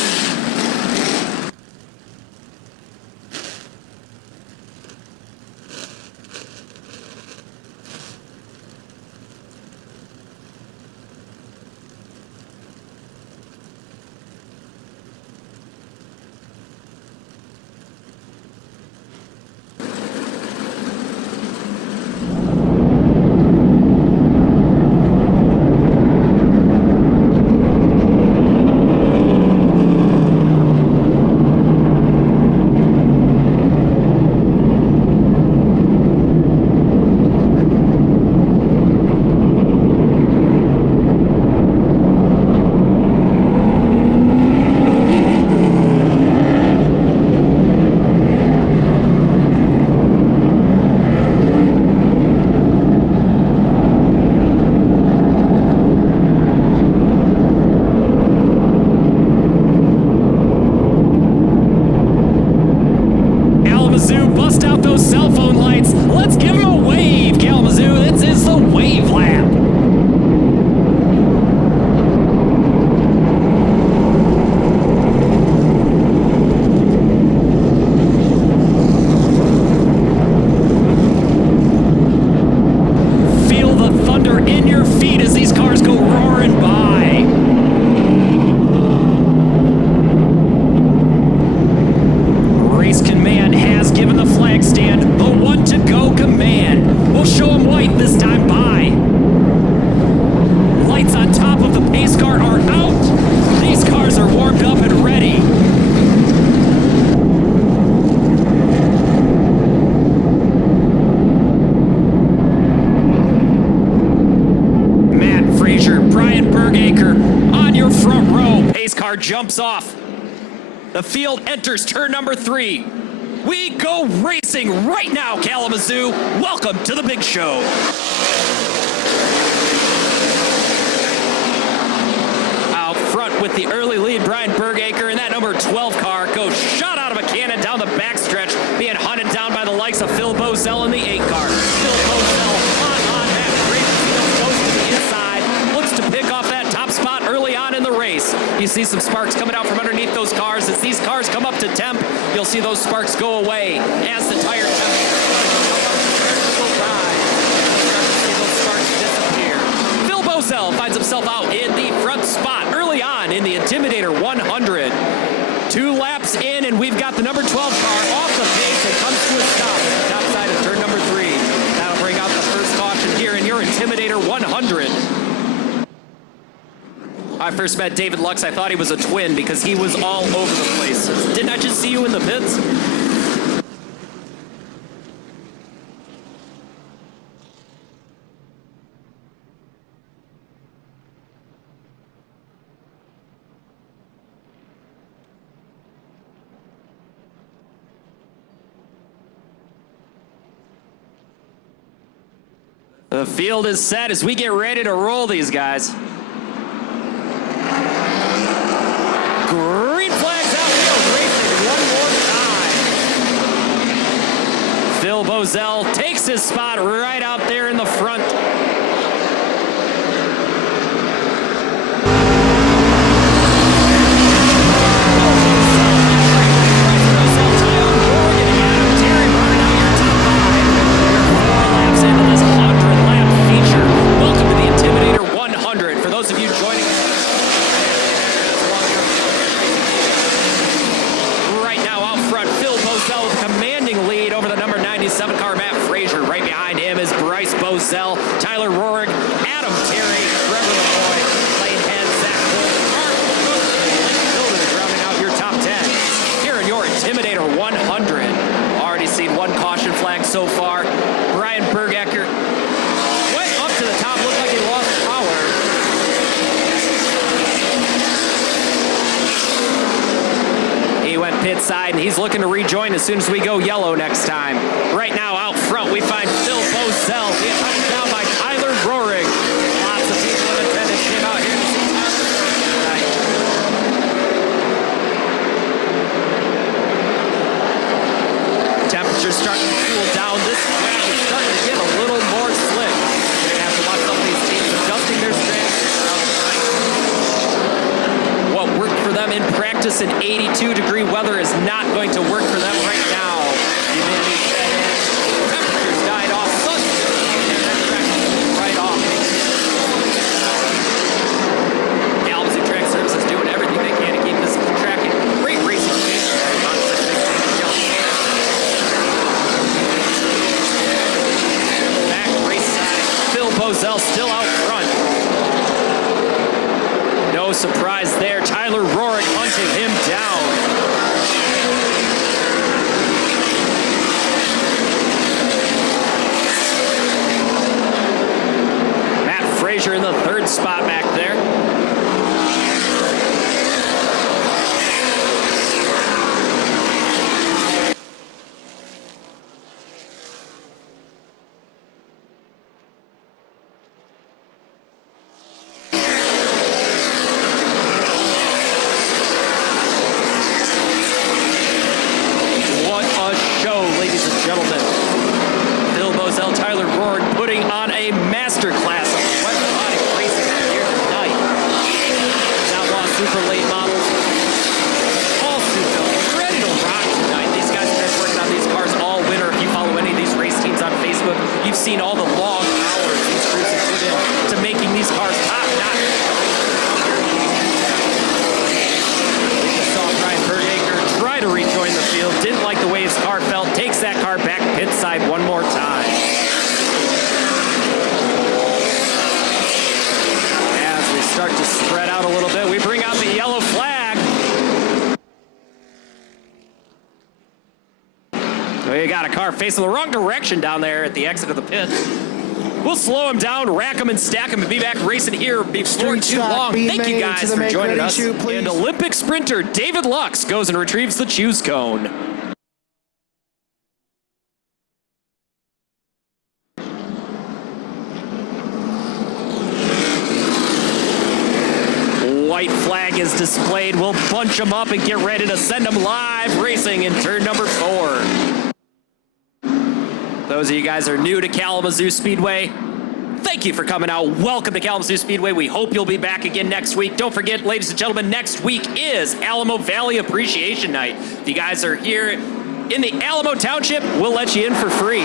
Jumps off. The field enters turn number 3. We go racing right now, Kalamazoo. Welcome to the big show. Out front with the early lead, Brian Bergaker, and that number 12 car goes shot out of a cannon down the backstretch, being hunted down by the likes of Phil Bozell in the 8 car. Phil Bozell on that great field, goes to the inside, looks to pick off that top spot early on in the race. You see some sparks coming out from underneath those cars. As these cars come up to temp, you'll see those sparks go away as the tire temperature will rise. Those sparks disappear. Phil Bozell finds himself out in the front spot early on in the Intimidator 100. 2 laps in, and we've got the number 12 car off the pace and comes to a stop at the top side of turn number 3. That'll bring out the first caution here in your Intimidator 100. I first met David Lux, I thought he was a twin because he was all over the place. Didn't I just see you in the pits? The field is set as we get ready to roll these guys. Green flags outfield, racing one more time. Phil Bozell takes his spot right out there in the front. Welcome to the Intimidator 100. For those of you joining us right now out front, Phil Bozell with a commanding lead over the number 97 car, Matt Frazier. Right behind him is Bryce Bozell, Tyler Rohrig, Adam Terry, Trevor LaVoy, Lane Head, Zach Cole, Mark Hilden rounding out your top 10. Here in your Intimidator 100. Already seen one caution flag so far. Brian Bergecker went up to the top, looked like he lost power. He went pit side, and he's looking to rejoin as soon as we go yellow next time. Right now, out front, we find Phil Bozell being hunted down by Tyler Rohrig. Lots of people in attendance came out here to see Tyler tonight. Temperatures starting to cool down. This track is starting to get a little more slick. You're going to have to watch some of these teams adjusting their strategies. What worked for them in practice in 82-degree weather is not going to work for them right now. Humidity set in. Temperatures died off. Sun and that track right off. Kalamazoo Track Services doing everything they can to keep this track in great racing shape. Back race side. Phil Bozell still out front. No surprise there. Tyler Rohrig hunting him down. Matt Frazier in the third spot back there. What a show, ladies and gentlemen. Phil Bozell, Tyler Rohrig putting on a masterclass of wet body racing here tonight. Outlaw super late models, all super ready to rock tonight. These guys have been working on these cars all winter. If you follow any of these race teams on Facebook, you've seen all the long hours these crews have put in to making these cars top notch. Saw Brian Bergecker try to rejoin the field, didn't like the way his car felt, takes that car back pit side one more time. As we start to spread out a little bit, we bring out the yellow flag. We got a car facing the wrong direction down there at the exit of the pit. We'll slow him down, rack him, and stack him, and be back racing here before Street too stock long. being Thank you made guys to the for make joining ready us. shoe, please. And Olympic sprinter David Lux goes and retrieves the choose cone. White flag is displayed. We'll bunch them up and get ready to send them live racing in turn number 4. Those of you guys are new to Kalamazoo Speedway, thank you for coming out. Welcome to Kalamazoo Speedway. We hope you'll be back again next week. Don't forget, ladies and gentlemen, next week is Alamo Valley Appreciation Night. If you guys are here in the Alamo Township, we'll let you in for free.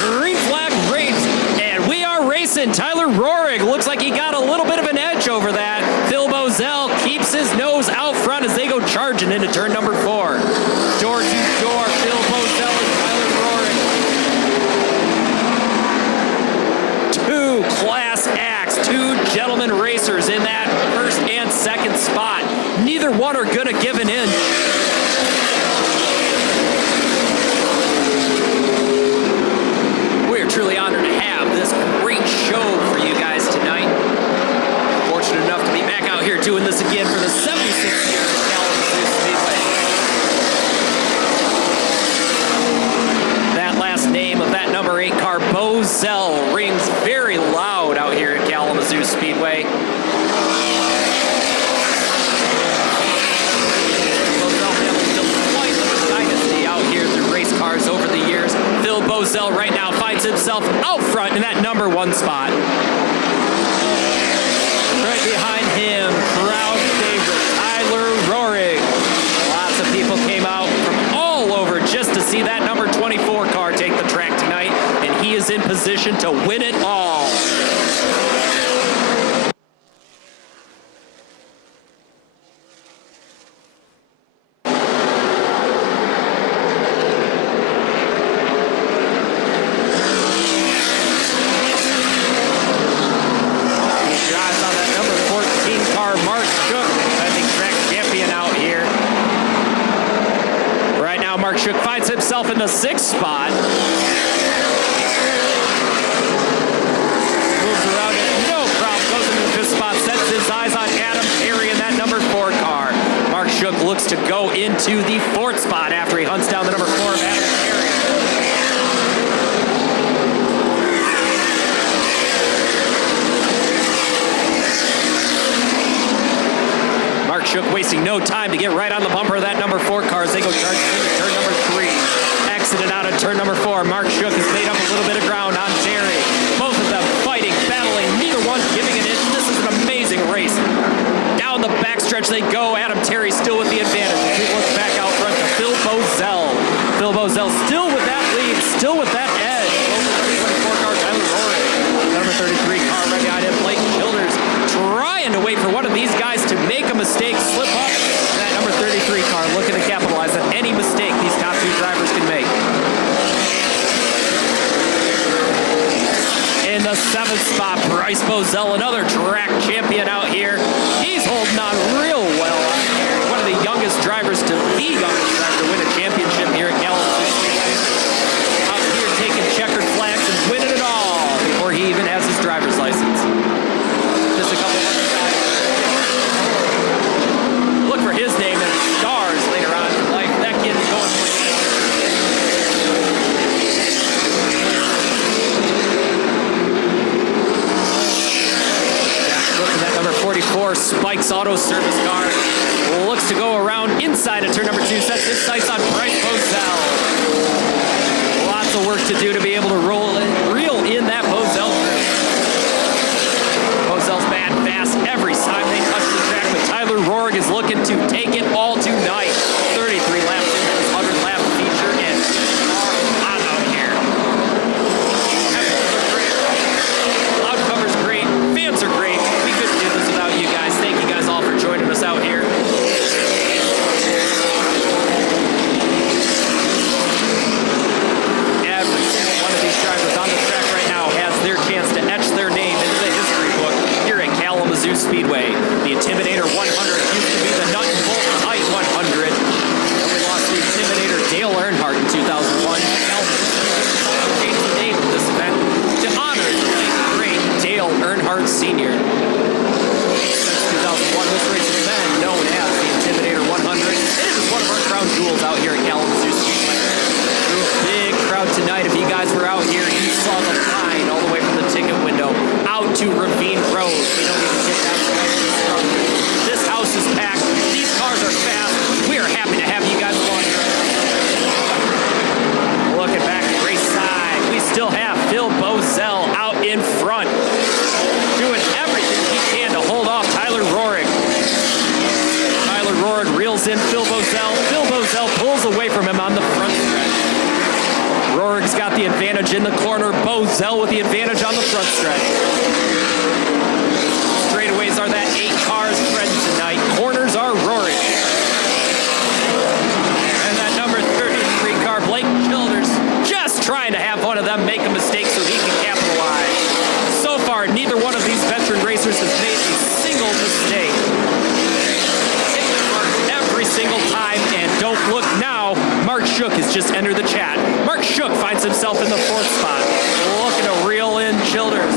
Green flag race, and we are racing. Tyler Rohrig looks like he got a little bit of an edge over that. Phil Bozell keeps his nose out front as they go charging into turn number 4. Door to door, Phil Bozell and Tyler Rohrig. Two class acts, two gentlemen racers in that first and second spot. Neither one are good at giving in. We're truly honored to have this great show for you guys tonight. Fortunate enough to be back out here doing this again for the 76th year of Kalamazoo Speedway. That last name of that number 8 car Bozell rings very loud out here at Kalamazoo Speedway. Bozell family built quite a dynasty out here through race cars over the years. Phil Bozell right now finds himself out front in that number 1 spot. Right behind him, crowd favorite Tyler Rohrig. Lots of people came out from all over just to see that number 24 car take the track tonight, and he is in position to win it all. Drives on that number 14 car, Mark Shook, defending track champion out here. Right now, Mark Shook finds himself in the 6th spot. Moves around it, no problem, goes into the 5th spot, sets his eyes on Adam Terry in that number 4 car. Mark Shook looks to go into the 4th spot after he hunts down the number 4 of Adam Terry. Mark Shook wasting no time to get right on the bumper of that number 4 car as they go charging into turn number 3. Exited out of turn number 4. Mark Shook has made up a little bit of ground on Terry. Both of them fighting, battling, neither one giving an inch. This is an amazing race. Down the backstretch they go. Adam Terry still with the advantage. He looks back out front to Phil Bozell. Phil Bozell still with that lead, still with that edge. Over the 24 car, Tyler Rohrig. Number 33 car right behind him, Blake Childers, trying to wait for one of these guys to make a mistake, slip up. And that number 33 car looking to capitalize on any mistake these top 2 drivers can make. In the 7th spot, Bryce Bozell, another track champion out here. He's holding on real well out here. One of the youngest drivers to the youngest driver to win a championship here at Kalamazoo Speedway. Out here taking checkered flags and winning it all before he even has his driver's license. Just a couple of guys. Look for his name in stars later on in life. That kid is going for it. Looking at number 44, Spike's Auto Service car. Looks to go around inside of turn number 2. Sets his sights on Bryce Bozell. Lots of work to do to be able to reel in that Bozell group. Bozell's bad fast every time they touch the track, but Tyler Rohrig is looking to take it all tonight. 33 laps into this 100-lap feature, and hot out here. Loud cover's great, fans are great. We couldn't do this without you guys. Thank you guys all for joining us out here. Every single one of these drivers on the track right now has their chance to etch their name into the history book here at Kalamazoo Speedway. The Intimidator 100 used to be the Nut and Bolt Tight 100. And we lost the Intimidator Dale Earnhardt in 2001. Kalamazoo changed the name of this event to honor the late great Dale Earnhardt Sr. Since 2001, this race has been known as the Intimidator 100. It is one of our crown jewels out here at Kalamazoo Speedway. Drew a big crowd tonight. If you guys were out here, you saw the line all the way from the ticket window out to Ravine Road. We don't even get that from this house is packed. These cars are fast. We are happy to have you guys along here. Looking back at race side, we still have Phil Bozell out in front, doing everything he can to hold off Tyler Rohrig. Tyler Rohrig reels in Phil Bozell. Phil Bozell pulls away from him on the front stretch. Rohrig's got the advantage in the corner. Bozell with the advantage on the front stretch. Straightaways are that 8 cars spread tonight. Corners are Rohrig. And that number 33 car, Blake Childers, just trying to have one of them make a mistake so he can capitalize. So far, neither one of these veteran racers has made a single mistake. Take the mark every single time, and don't look now. Mark Shook has just entered the chat. Mark Shook finds himself in the 4th spot. Looking to reel in Childers.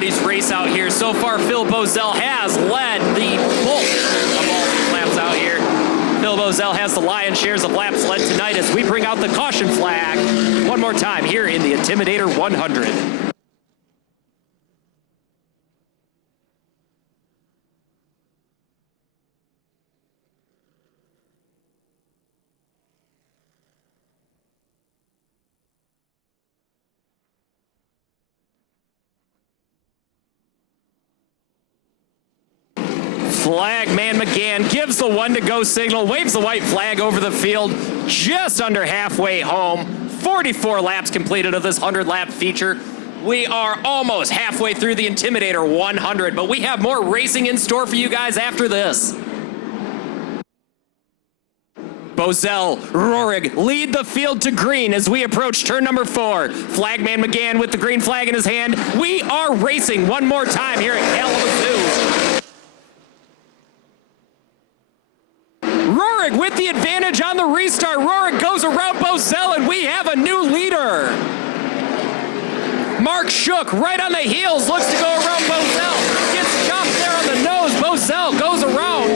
everybody's race out here. So far, Phil Bozell has led the bulk of all these laps out here. Phil Bozell has the lion's shares of laps led tonight as we bring out the caution flag one more time here in the Intimidator 100. Flagman McGann gives the 1-to-go signal, waves the white flag over the field, just under halfway home. 44 laps completed of this 100-lap feature. We are almost halfway through the Intimidator 100, but we have more racing in store for you guys after this. Bozell, Rohrig lead the field to green as we approach turn number 4. Flagman McGann with the green flag in his hand. We are racing one more time here at Kalamazoo. Rohrig with the advantage on the restart. Rohrig goes around Bozell, and we have a new leader. Mark Shook right on the heels, looks to go around Bozell. Gets chopped there on the nose. Bozell goes around.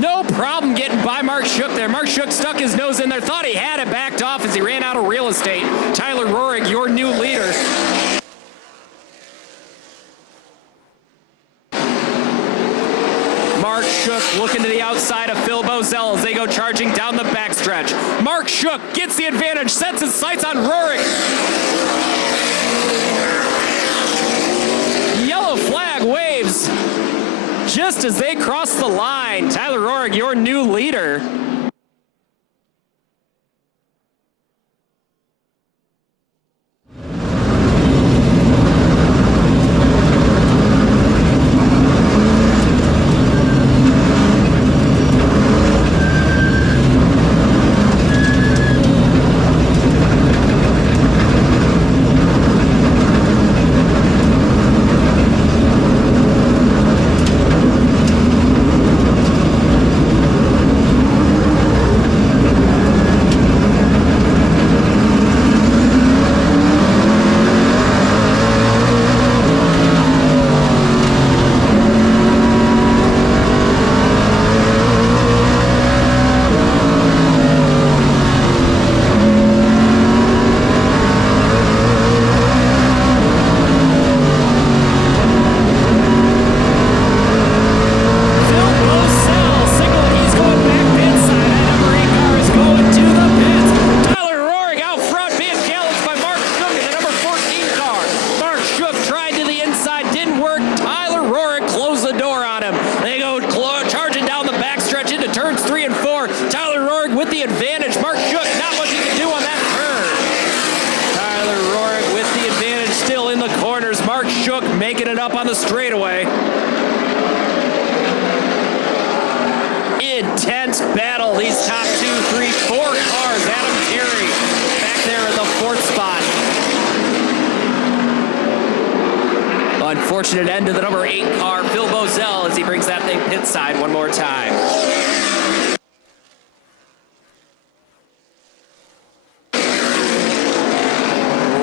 No problem getting by Mark Shook there. Mark Shook stuck his nose in there, thought he had it, backed off as he ran out of real estate. Tyler Rohrig, your new leader. Mark Shook looking to the outside of Phil Bozell as they go charging down the backstretch. Mark Shook gets the advantage, sets his sights on Rohrig. Yellow flag waves just as they cross the line. Tyler Rohrig, your new leader. Making it up on the straightaway. Intense battle, these top 2, 3, 4 cars. Adam Terry back there in the 4th spot. Unfortunate end to the number 8 car, Phil Bozell, as he brings that thing pit side one more time.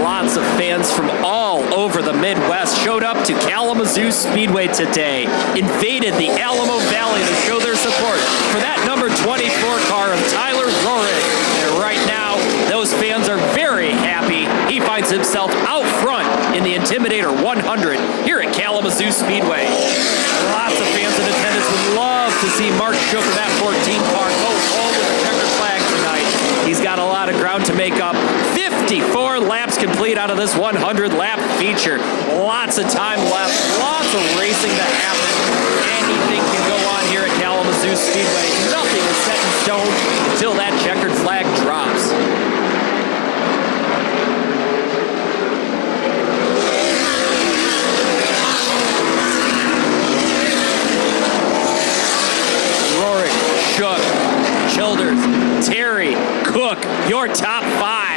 Lots of fans from all over the Midwest showed up to Kalamazoo Speedway today, invaded the Alamo Valley to show their support for that number 24 car of Tyler Rohrig. And right now, those fans are very happy. He finds himself out front in the Intimidator 100 here at Kalamazoo Speedway. Lots of fans in attendance would love to see Mark Shook of that 14 car go home with a checkered flag tonight. He's got a lot of ground to make up. 54 laps complete out of this 100-lap feature. Lots of time left, lots of racing to happen. Anything can go on here at Kalamazoo Speedway. Nothing is set in stone until that checkered flag drops. Rohrig, Shook, Childers, Terry, Cook, your top 5.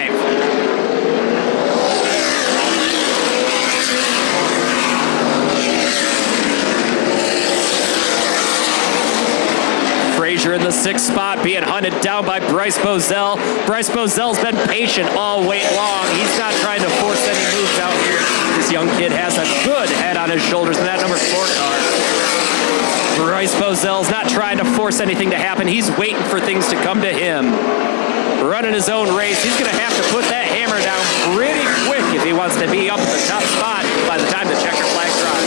Frazier in the 6th spot, being hunted down by Bryce Bozell. Bryce Bozell's been patient all way long. He's not trying to force any moves out here. This young kid shoulders in that number 4 car. Bryce Bozell's not trying to force anything to happen. He's waiting for things to come to him. Running his own race. He's going to have to put that hammer down pretty quick if he wants to be up at the top spot by the time the checker flag drops.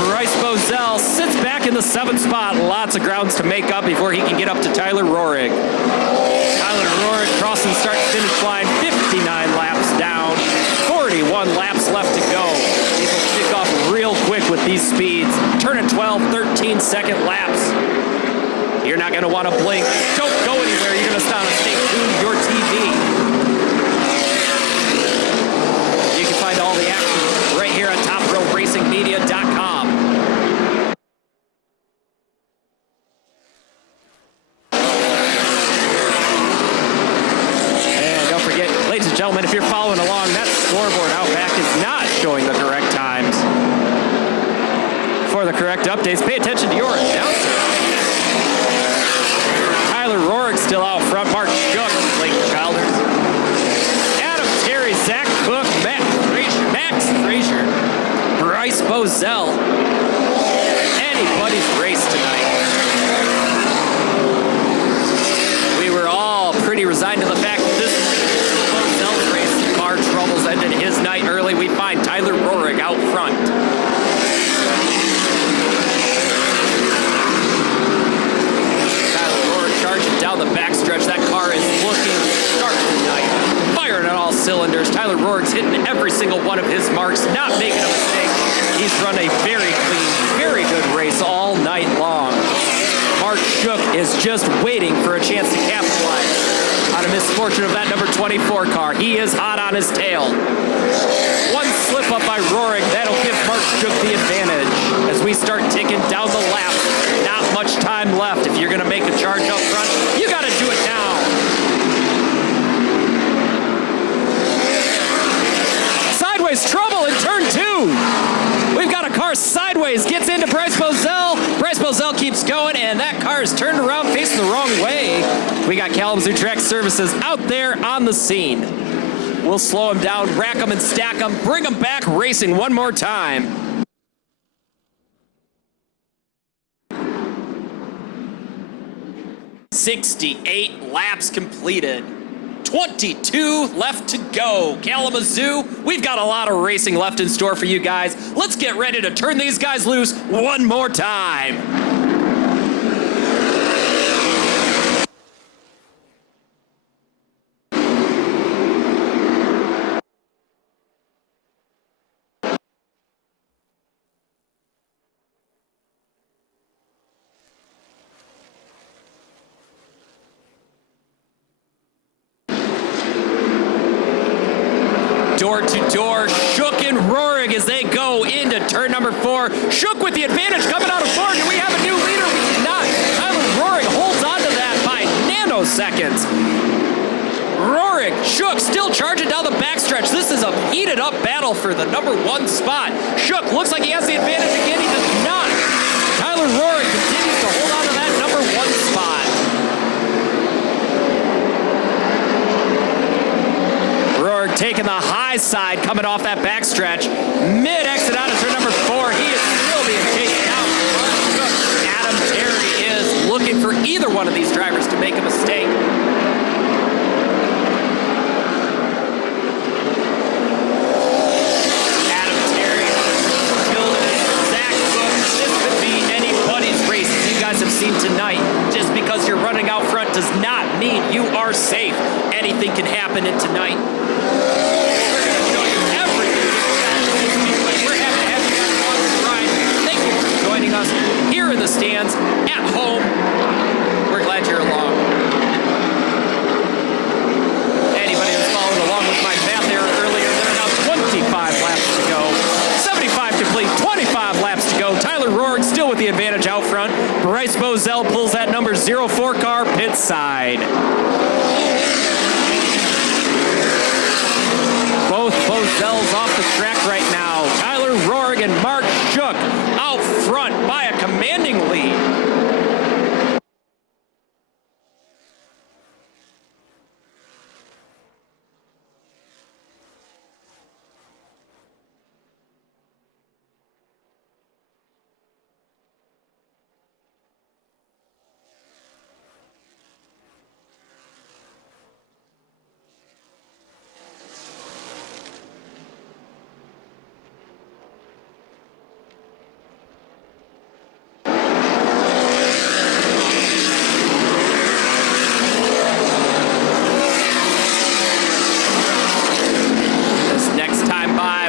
Bryce Bozell sits back in the 7th spot. Lots of grounds to make up before he can get up to Tyler Rohrig. Tyler Rohrig crossing the start-finish line, 59 laps down, 41 laps left to go. These will kick off real quick with these speeds. Turn at 12, 13-second laps. You're not going to want to blink. Don't go anywhere. You're going to stay tuned to your TV. You can find all the action right here on TopRowRacingMedia.com. And don't forget, ladies and gentlemen, if you're following along, that scoreboard out back is not showing the correct times. For the correct updates, pay attention to your announcer. Tyler Rohrig still out front. Mark Shook, Blake Childers, Adam Terry, Zach Cook, Max Frazier, Bryce Bozell. Anybody's race tonight. We were all pretty resigned to the fact that this is Bozell's race. Car troubles ended his night early. We find Tyler Rohrig out front. Charging down the backstretch. That car is looking sharp tonight. Firing on all cylinders. Tyler Rohrig's hitting every single one of his marks, not making a mistake. He's run a very clean, very good race all night long. Mark Shook is just waiting for a chance to capitalize on a misfortune of that number 24 car. He is hot on his tail. One slip up by Rohrig, that'll give Mark Shook the advantage as we start ticking down the lap. Not much time left. If you're going to make a charge up front, you got to do it now. Sideways trouble in turn 2. We've got a car sideways, gets into Bryce Bozell. Bryce Bozell keeps going, and that car is turned around facing the wrong way. We got Kalamazoo Track Services out there on the scene. We'll slow him down, rack him and stack him, bring him back racing one more time. 68 laps completed. 22 left to go. Kalamazoo, we've got a lot of racing left in store for you guys. Let's get ready to turn these guys loose one more time. Door to door, Shook and Rohrig as they go into turn number 4. Shook with the advantage coming out of 4. Do we have a new leader? We do not. Tyler Rohrig holds on to that by nanoseconds. Rohrig, Shook still charging down the backstretch. This is a heated up battle for the number 1 spot. Shook looks like he has the advantage again. He does not. Tyler Rohrig continues to hold on to that number 1 spot. Taking the high side, coming off that backstretch. Mid-exit out of turn number 4. He is still being chased down. Adam Terry is looking for either one of these drivers to make a mistake. Adam Terry, Zach Cook. This could be anybody's race you guys have seen tonight. Just because you're running out front does not mean you are safe. Anything can happen in tonight. Us here in the stands, at home. We're glad you're along. Anybody who's following along with my math error earlier, there are now 25 laps to go. 75 complete, 25 laps to go. Tyler Rohrig still with the advantage out front. Bryce Bozell pulls that number 04 car pit side. Both Bozells off the track right now. Tyler Rohrig and Mark Shook out front by a commanding lead.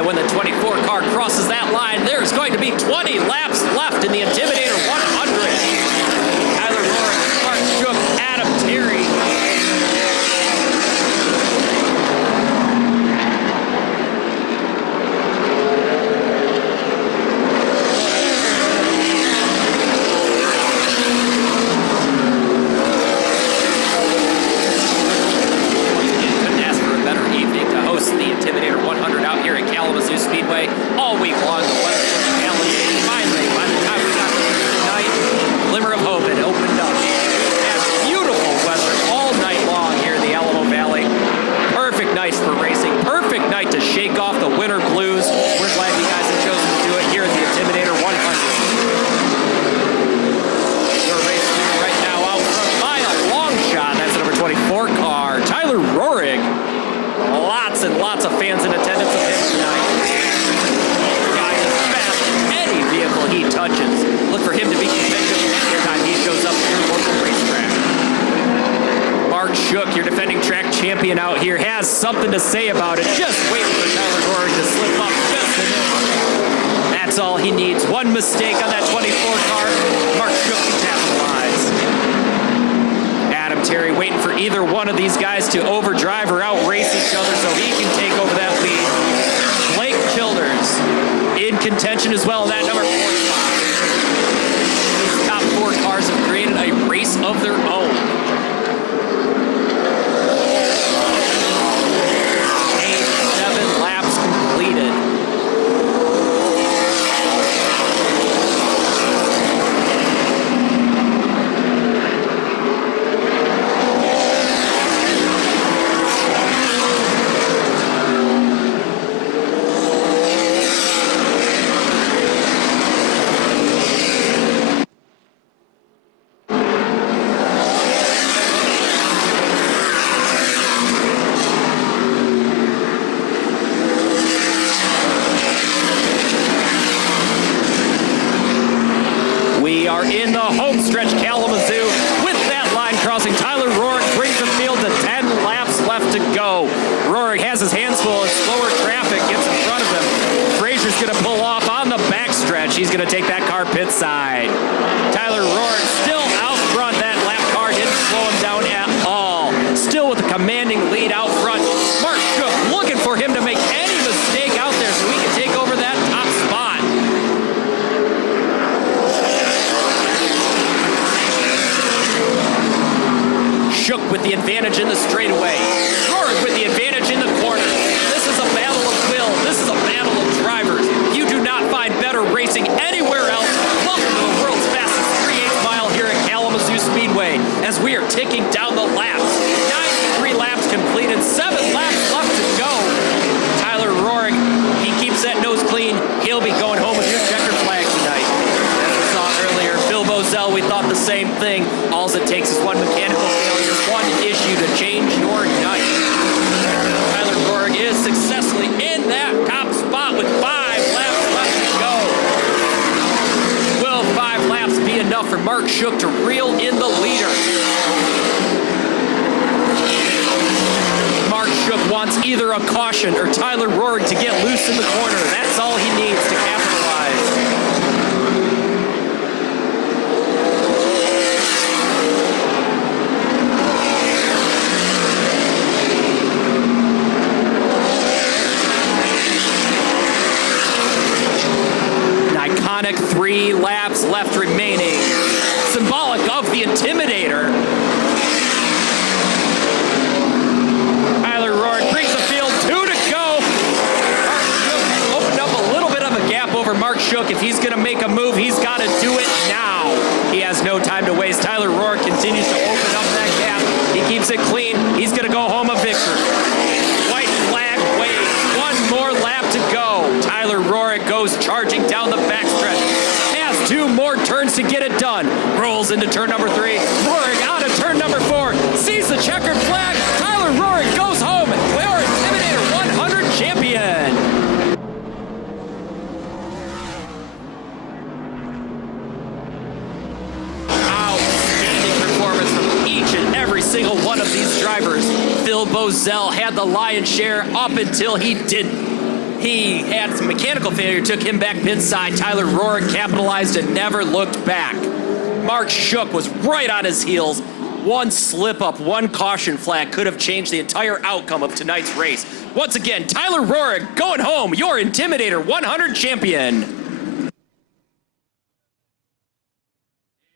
when the 24 car crosses that line, there's going to be 20 laps left in the Intimidator 100. Tyler Roaring, Mark Shook, Adam Terry. Couldn't ask for a better evening to host the Intimidator 100 out here at Kalamazoo Speedway. All week long, the weather's looking challenging. Finally, by the time we got here tonight, glimmer of hope had opened up. We had beautiful weather all night long here in the Alamo Valley. Perfect nights for racing. Perfect night to shake off the winter blues. We're glad you guys have chosen to do it here at the Intimidator 100. We're racing right now out front by a long shot. That's the number 24 car, Tyler Roaring. Lots and lots of fans in attendance of him tonight. The guy is fast in any vehicle he touches. Look for him to be competitive every time he shows up at your local racetrack. Mark Shook, your defending track champion out here, has something to say about it. Just waiting for Tyler Roaring to slip up just a bit. That's all he needs. One mistake on that 24 car. Mark Shook can capitalize. Adam Terry waiting for either one of these guys to overdrive or outrace each other so he can take over that lead. Blake Childers in contention as well in that number 4 spot. These top 4 cars have created a race of their own. 7 laps completed. We are in the home stretch, Kalamazoo. With that line crossing, Tyler Roaring brings the field to 10 laps left to go. Roaring has his hands full as slower traffic gets in front of him. Frazier's going to pull off on the backstretch. He's going to take that car pit side. Tyler Roaring still out front. That lap car didn't slow him down at all. Still with a commanding lead out front. Mark Shook looking for him to make any mistake out there so he can take over that top spot. Shook with the advantage in the straightaway. Roaring with the advantage in the corner. This is a battle of will. This is a battle of drivers. You do not find better racing anywhere else. Welcome to the world's fastest 3/8 mile here at Kalamazoo Speedway as we are ticking down the laps. 93 laps completed, 7 laps left to go. Tyler Roaring, he keeps that nose clean. He'll be going home with your checkered flag tonight. As we saw earlier, Bill Bozell, we thought the same thing. All it takes is one mechanical failure, one issue to change your night. Tyler Roaring is successfully in that top spot with 5 laps left to go. Will 5 laps be enough for Mark Shook to reel in the leader? Mark Shook wants either a caution or Tyler Roaring to get loose in the corner. That's all he needs to capitalize. Iconic 3 laps left remaining. Symbolic of the Intimidator. Tyler Roaring brings the field, 2 to go. Mark Shook opened up a little bit of a gap over Mark Shook. If he's going to make a move, he's got to do it now. He has no time to waste. Tyler Roaring continues to open up that gap. He keeps it clean. He's going to go home a victor. White flag waves. 1 more lap to go. Tyler Roaring goes charging down the backstretch. Has 2 more turns to get it done. Rolls into turn number 3. Roaring out of turn number 4. Sees the checkered flag. Tyler Roaring goes home. We're Intimidator 100 champion. Outstanding performance from each and every single one of these drivers. Bill Bozell had the lion's share up until he didn't. He had some mechanical failure, took him back pit side. Tyler Rohrig capitalized and never looked back. Mark Shook was right on his heels. One slip up, one caution flag could have changed the entire outcome of tonight's race. Once again, Tyler Rohrig going home, your Intimidator 100 champion.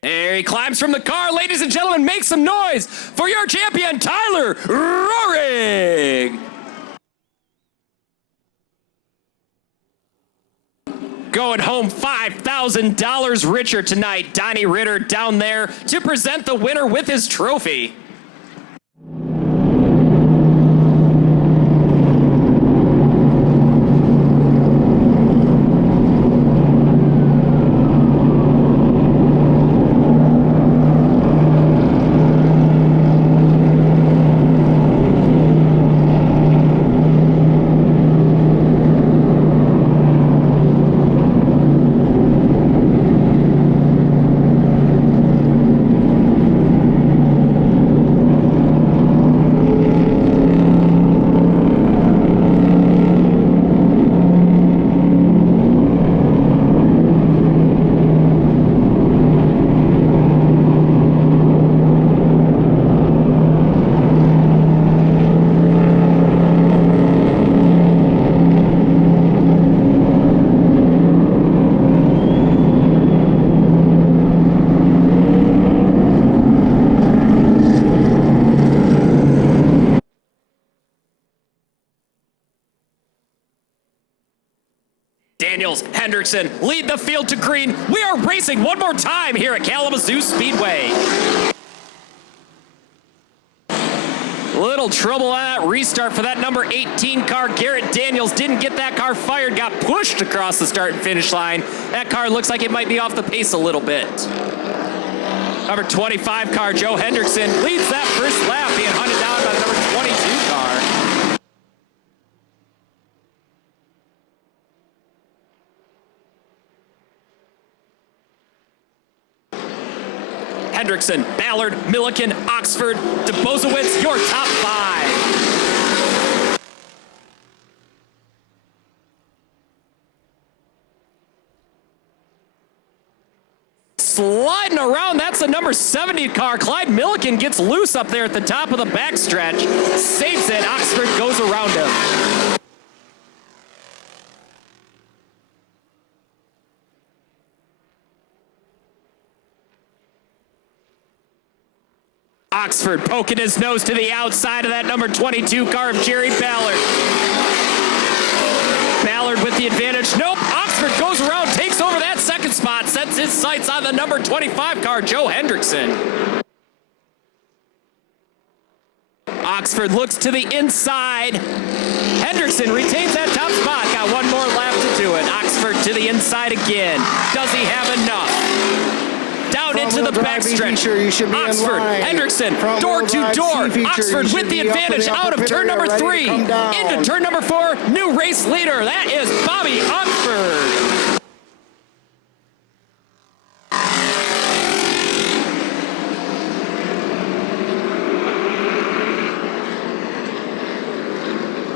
There he climbs from the car. Ladies and gentlemen, make some noise for your champion, Tyler Rohrig. Going home $5,000 richer tonight. Donnie Ritter down there to present the winner with his trophy. Daniels, Hendrickson lead the field to green. We are racing one more time here at Kalamazoo Speedway. Little trouble on that restart for that number 18 car. Garrett Daniels didn't get that car fired, got pushed across the start and finish line. That car looks like it might be off the pace a little bit. Number 25 car, Joe Hendrickson, leads that first lap, being hunted down by the number 22 car. Hendrickson, Ballard, Milliken, Oxford, DeBozowitz, your top five. Sliding around, that's the number 70 car. Clyde Milliken gets loose up there at the top of the backstretch. Saves it, Oxford goes around him. Oxford poking his nose to the outside of that number 22 car of Jerry Ballard. Ballard with the advantage. Nope, Oxford goes around, takes over that second spot, sets his sights on the number 25 car, Joe Hendrickson. Oxford looks to the inside. Hendrickson retains that top spot. Got one more lap to do it. Oxford to the inside again. Does he have enough? Down into the backstretch. Oxford, Hendrickson, door to door. Oxford with the advantage out of turn number 3. Into turn number 4, new race leader. That is Bobby Oxford.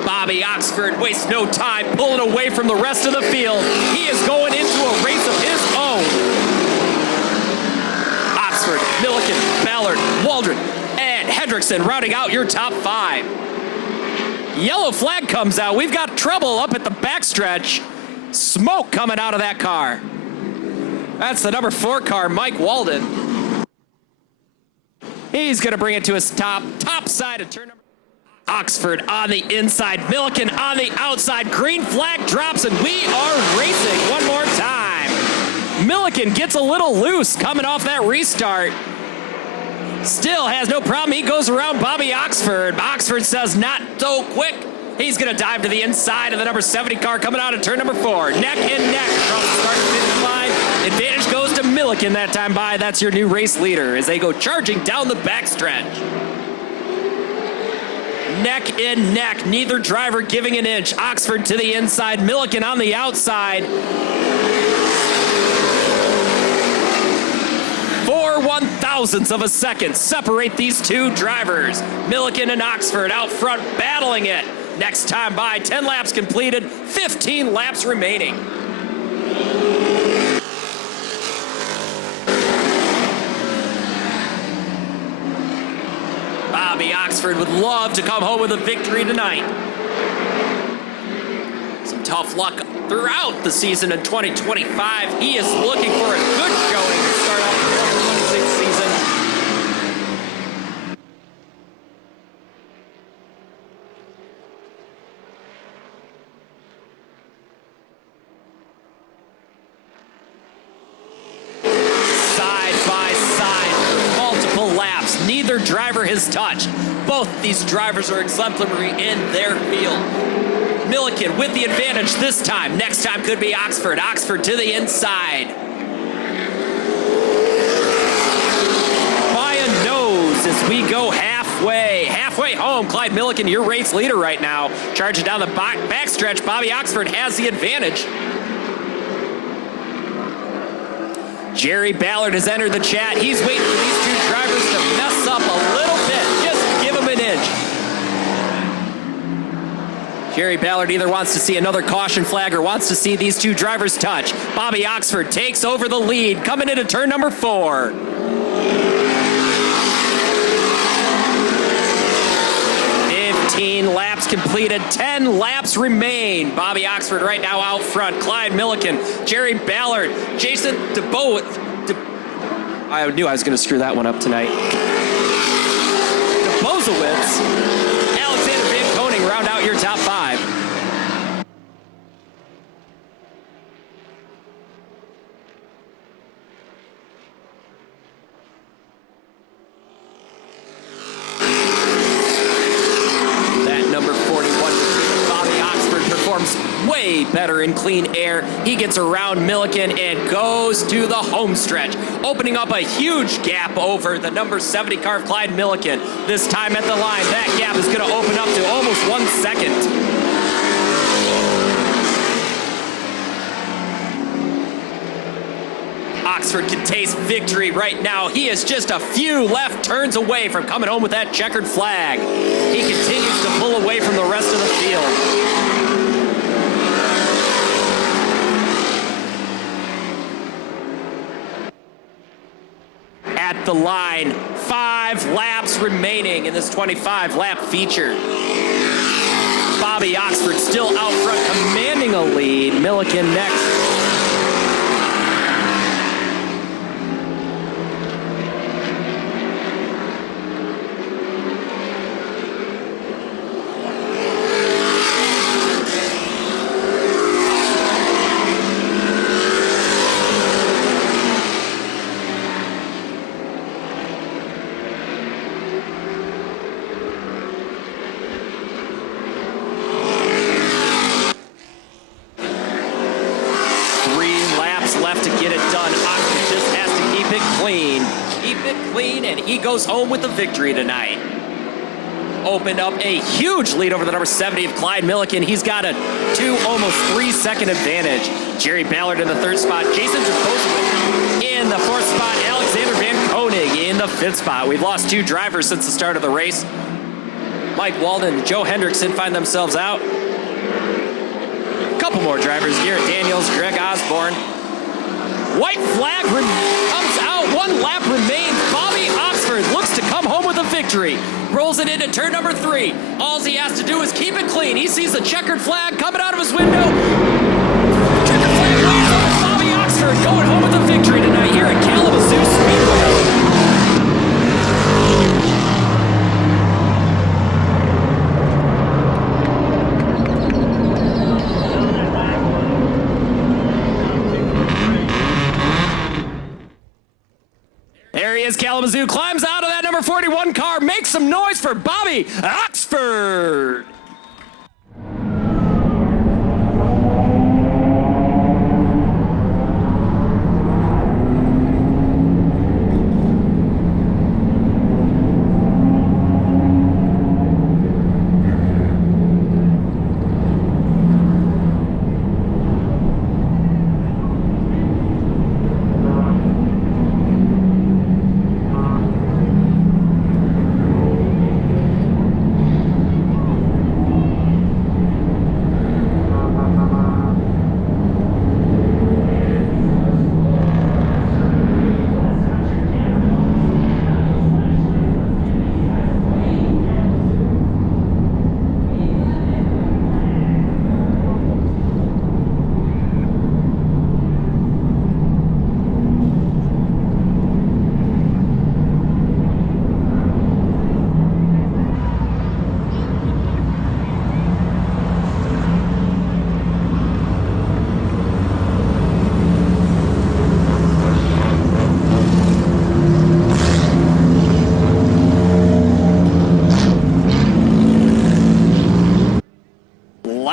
Bobby Oxford wastes no time pulling away from the rest of the field. He is going into a race of his own. Oxford, Milliken, Ballard, Waldron, and Hendrickson rounding out your top 5. Yellow flag comes out. We've got trouble up at the backstretch. Smoke coming out of that car. That's the number 4 car, Mike Walden. He's going to bring it to his top side of turn number. Oxford on the inside, Milliken on the outside. Green flag drops, and we are racing one more time. Milliken gets a little loose coming off that restart. Still has no problem. He goes around Bobby Oxford. Oxford says not so quick. He's going to dive to the inside of the number 70 car coming out of turn number 4. Neck and neck across the start and finish line. Advantage goes to Milliken that time by. That's your new race leader as they go charging down the backstretch. Neck and neck, neither driver giving an inch. Oxford to the inside, Milliken on the outside. 4 1/1000ths of a second separate these two drivers. Milliken and Oxford out front battling it. Next time by, 10 laps completed, 15 laps remaining. Bobby Oxford would love to come home with a victory tonight. Some tough luck throughout the season in 2025. He is looking for a good showing to start off the 2026 season. Side by side for multiple laps. Neither driver has touched. Both these drivers are exemplary in their field. Milliken with the advantage this time. Next time could be Oxford. Oxford to the inside. By a nose as we go halfway home. Clyde Milliken, your race leader right now. Charging down the backstretch. Bobby Oxford has the advantage. Jerry Ballard has entered the chat. He's waiting for these two drivers to mess up a little bit. Just give them an inch. Jerry Ballard either wants to see another caution flag or wants to see these two drivers touch. Bobby Oxford takes over the lead, coming into turn number 4. Laps completed, 10 laps remain. Bobby Oxford right now out front. Clyde Milliken, Jerry Ballard, Jason DeBow. I knew I was going to screw that one up tonight. DeBozowitz, Alexander Van Koning round out your top 5. Way better in clean air. He gets around Milliken and goes to the home stretch, opening up a huge gap over the number 70 car of Clyde Milliken. This time at the line, that gap is going to open up to almost 1 second. Oxford can taste victory right now. He is just a few left turns away from coming home with that checkered flag. He continues to pull away from the rest of the field. At the line, 5 laps remaining in this 25-lap feature. Bobby Oxford still out front, commanding a lead. Milliken next. And he goes home with the victory tonight. Opened up a huge lead over the number 70 of Clyde Milliken. He's got a 2, almost 3-second advantage. Jerry Ballard in the 3rd spot. Jason DeBozowitz in the 4th spot. Alexander Van Koning in the 5th spot. We've lost 2 drivers since the start of the race. Mike Walden and Joe Hendrickson find themselves out. A couple more drivers. Garrett Daniels, Greg Osborne. White flag comes out. 1 lap remains. Bobby Oxford looks to come home with a victory. Rolls it into turn number 3. All he has to do is keep it clean. He sees the checkered flag coming out of his window. Checkered flag lands on Bobby Oxford going home with a victory tonight here at Kalamazoo Speedway. Kalamazoo climbs out of that number 41 car, makes some noise for Bobby Oxford.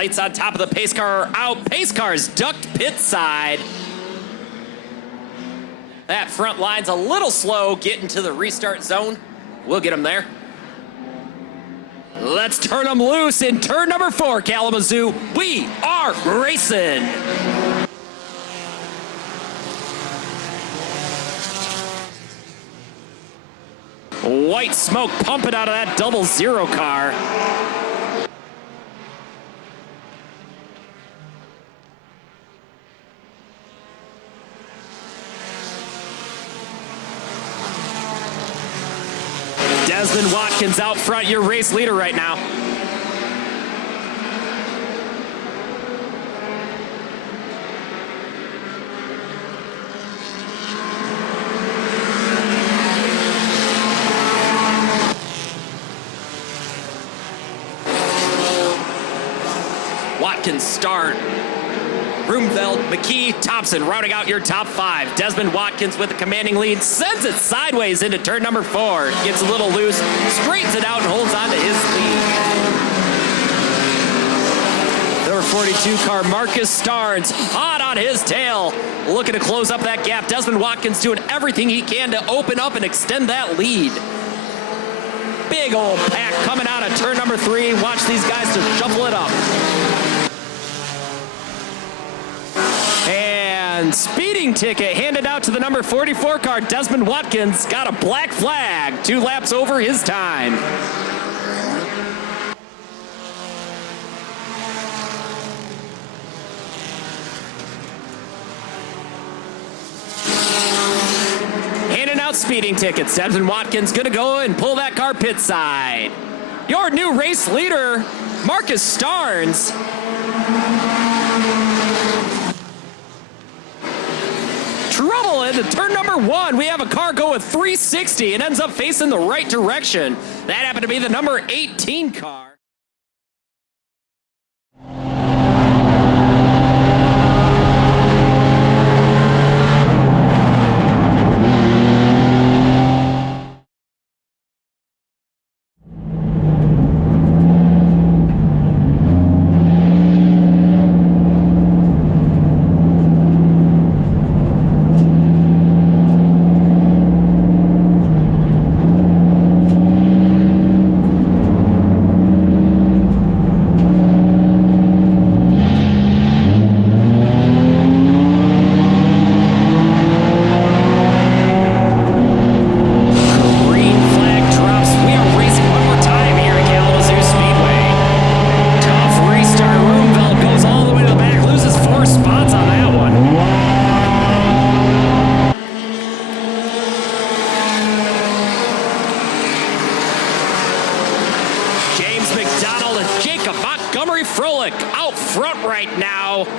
Lights on top of the pace car are out. Pace car's ducked pit side. That front line's a little slow getting to the restart zone. We'll get them there. Let's turn them loose in turn number 4, Kalamazoo. We are racing. White smoke pumping out of that 00 car. Desmond Watkins out front, your race leader right now. Watkins start. Broomveld, McKee, Thompson rounding out your top 5. Desmond Watkins with a commanding lead, sends it sideways into turn number 4. Gets a little loose, straightens it out and holds on to his lead. Number 42 car, Marcus Starnes, hot on his tail. Looking to close up that gap. Desmond Watkins doing everything he can to open up and extend that lead. Big old pack coming out of turn number 3. Watch these guys to shuffle it up. And speeding ticket handed out to the number 44 car. Desmond Watkins got a black flag, 2 laps over his time. Handing out speeding tickets. Desmond Watkins gonna go and pull that car pit side. Your new race leader, Marcus Starnes. Trouble into turn number 1. We have a car go with 360 and ends up facing the right direction. That happened to be the number 18 car.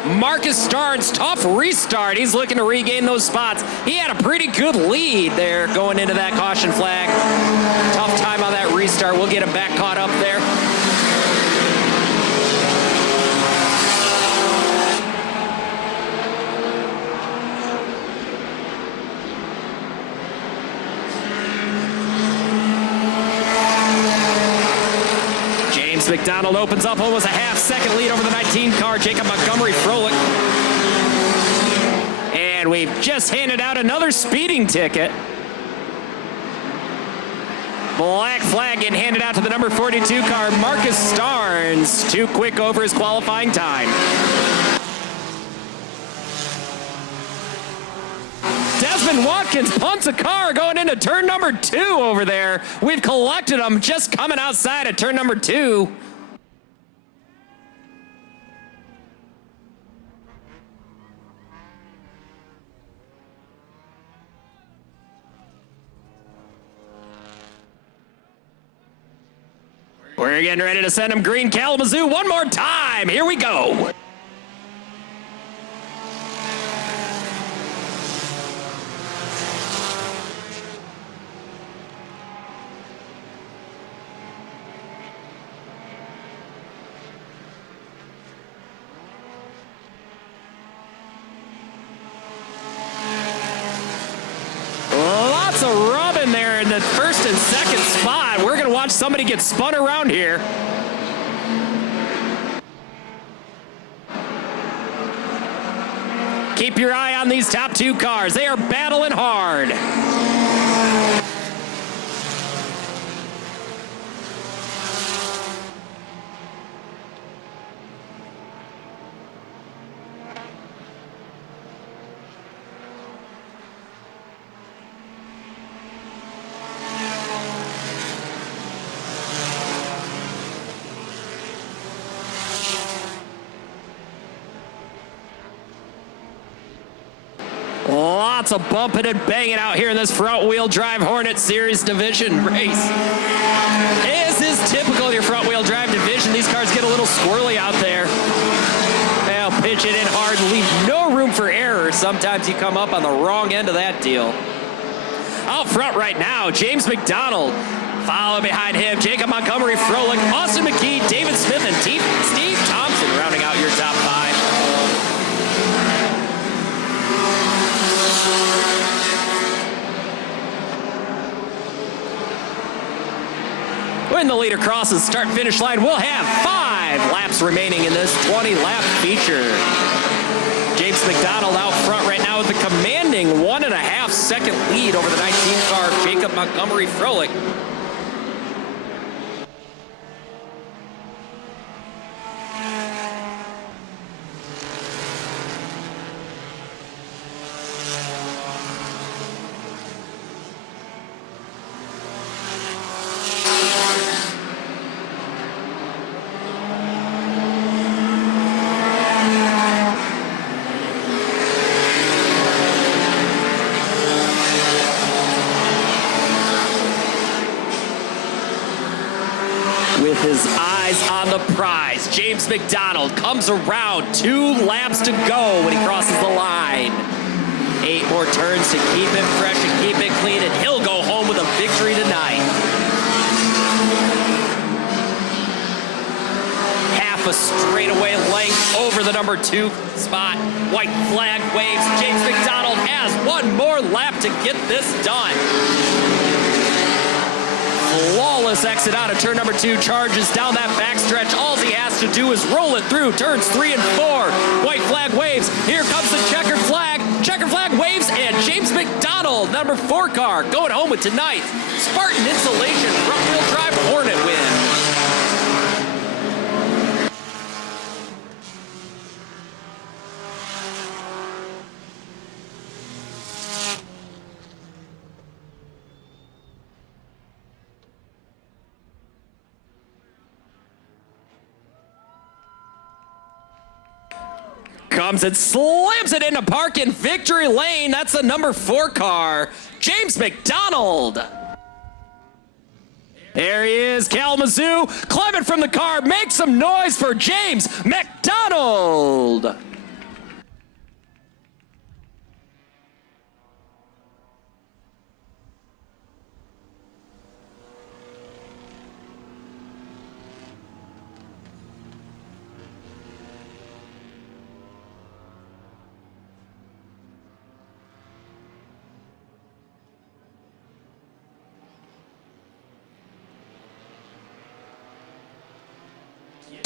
Marcus Starnes, tough restart. He's looking to regain those spots. He had a pretty good lead there going into that caution flag. Tough time on that restart. We'll get him back caught up there. McDonald opens up almost a half-second lead over the 19 car, Jacob Montgomery Froelich. And we've just handed out another speeding ticket. Black flag getting handed out to the number 42 car, Marcus Starnes. Too quick over his qualifying time. Desmond Watkins punts a car going into turn number 2 over there. We've collected them just coming outside of turn number 2. We're getting ready to send him green. Kalamazoo one more time. Here we go. Lots of rub in there in the first and second spot. We're going to watch somebody get spun around here. Keep your eye on these top two cars. They are battling hard. Lots of bumping and banging out here in this front-wheel drive Hornet Series division race. As is typical of your front-wheel drive division, these cars get a little squirrely out there. They'll pitch it in hard and leave no room for error. Sometimes you come up on the wrong end of that deal. Out front right now, James McDonald. Following behind him, Jacob Montgomery Froelich, Austin McKee, David Smith, and Steve Thompson rounding out your top five. When the leader crosses start-finish line, we'll have 5 laps remaining in this 20-lap feature. James McDonald out front right now with a commanding 1.5-second lead over the 19-car Jacob Montgomery Froelich. With his eyes on the prize, James McDonald comes around. 2 laps to go when he crosses the line. 8 more turns to keep it fresh and keep it clean, and he'll go home with a victory tonight. Half a straightaway length over the number 2 spot. White flag waves. James McDonald has 1 more lap to get this done. Flawless exit out of turn number 2, charges down that backstretch. All he has to do is roll it through turns 3 and 4. White flag waves. Here comes the checkered flag. Checkered flag waves, and James McDonald, number 4 car, going home with tonight's Spartan Insulation front-wheel drive Hornet win. Comes and slams it into park in victory lane. That's the number 4 car, James McDonald. There he is, Kalamazoo, climbing from the car. Make some noise for James McDonald.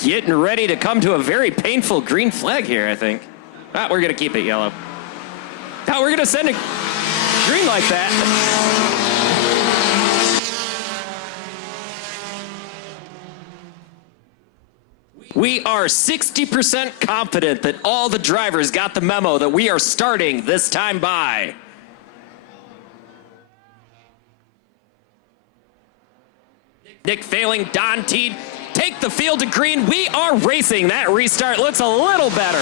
Getting ready to come to a very painful green flag here, I think. We're going to keep it yellow. We're going to send a green like that. We are 60% confident that all the drivers got the memo that we are starting this time by. Nick Failing, Don Teed, take the field to green. We are racing. That restart looks a little better.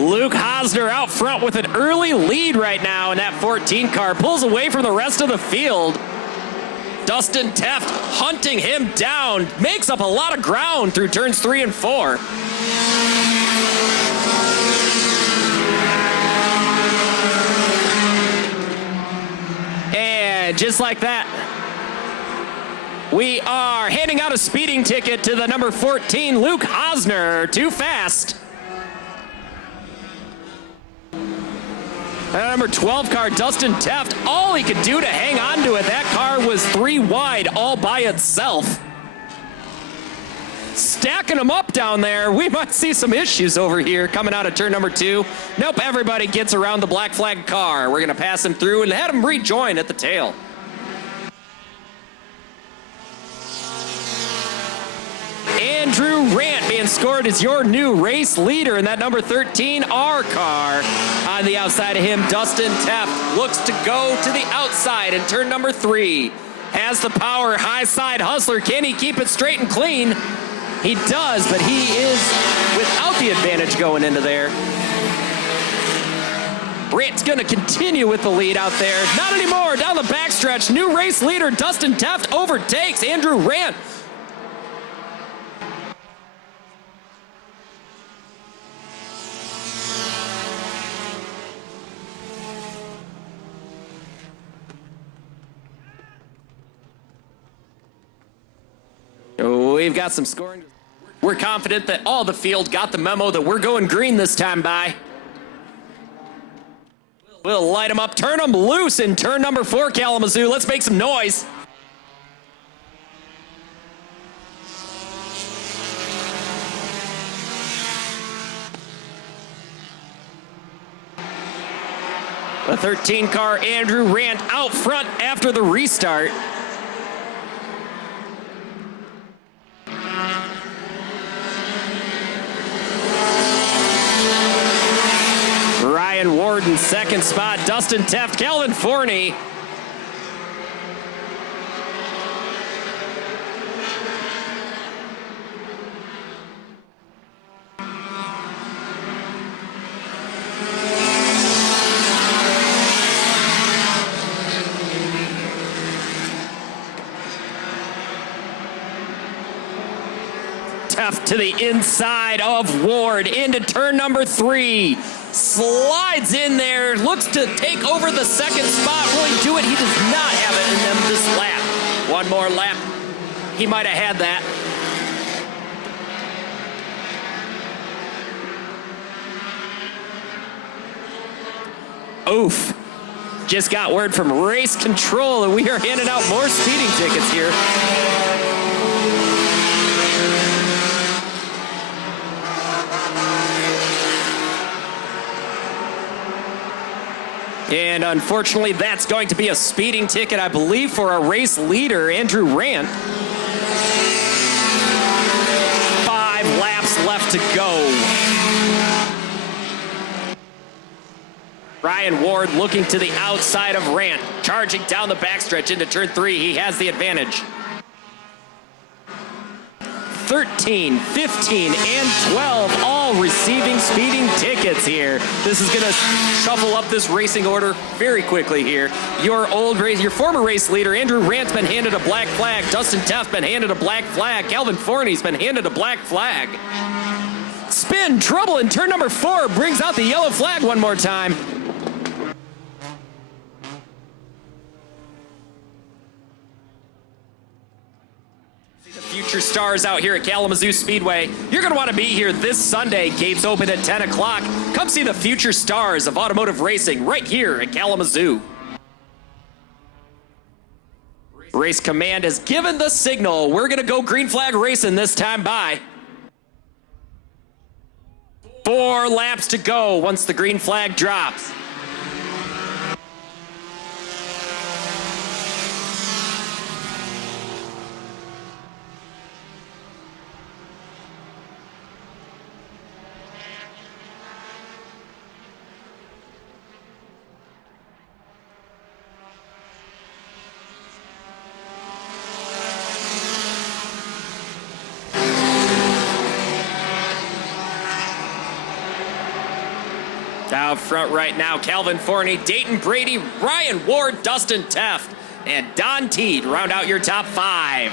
Luke Hosner out front with an early lead right now in that 14 car. Pulls away from the rest of the field. Dustin Teft hunting him down. Makes up a lot of ground through turns 3 and 4. And just like that, We are handing out a speeding ticket to the number 14, Luke Hosner. Too fast. Number 12 car, Dustin Teft, all he could do to hang on to it. That car was 3 wide all by itself. Stacking them up down there. We might see some issues over here coming out of turn number 2. Nope, everybody gets around the black flag car. We're going to pass him through and have him rejoin at the tail. Andrew Rant being scored as your new race leader in that number 13 R car. On the outside of him, Dustin Teft looks to go to the outside in turn number 3. Has the power, high side hustler. Can he keep it straight and clean? He does, but he is without the advantage going into there. Rant's going to continue with the lead out there. Not anymore. Down the backstretch, new race leader Dustin Teft overtakes Andrew Rant. We've got some scoring. We're confident that all the field got the memo that we're going green this time by. We'll light them up, turn them loose in turn number 4, Kalamazoo. Let's make some noise. The 13 car, Andrew Rant, out front after the restart. Ryan Ward in second spot. Dustin Teft, Calvin Forney. Teft to the inside of Ward into turn number 3. Slides in there, looks to take over the second spot. Will he do it? He does not have it in them this lap. One more lap. He might have had that. Oof. Just got word from race control and we are handing out more speeding tickets here. And unfortunately, that's going to be a speeding ticket, I believe, for a race leader, Andrew Rant. 5 laps left to go. Ryan Ward looking to the outside of Rant, charging down the backstretch into turn 3. He has the advantage. 13, 15, and 12 all receiving speeding tickets here. This is going to shuffle up this racing order very quickly here. Your former race leader, Andrew Rant's been handed a black flag. Dustin Teft been handed a black flag. Calvin Forney's been handed a black flag. Spin, trouble in turn number 4 brings out the yellow flag one more time. Future stars out here at Kalamazoo Speedway. You're going to want to be here this Sunday. Gates open at 10 o'clock. Come see the future stars of automotive racing right here at Kalamazoo. Race Command has given the signal. We're going to go green flag racing this time by. 4 laps to go once the green flag drops. Out front right now, Calvin Forney, Dayton Brady, Ryan Ward, Dustin Teft, and Don Teed round out your top 5.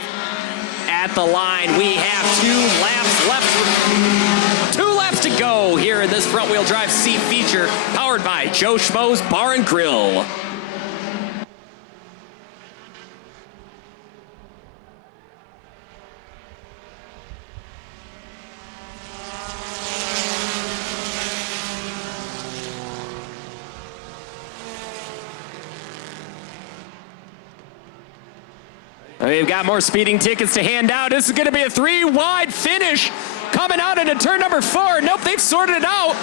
At the line, we have 2 laps left. 2 laps to go here in this front-wheel drive C-Feature, powered by Joe Schmo's Bar and Grill. We've got more speeding tickets to hand out. This is going to be a 3-wide finish coming out into turn number 4. Nope, they've sorted it out.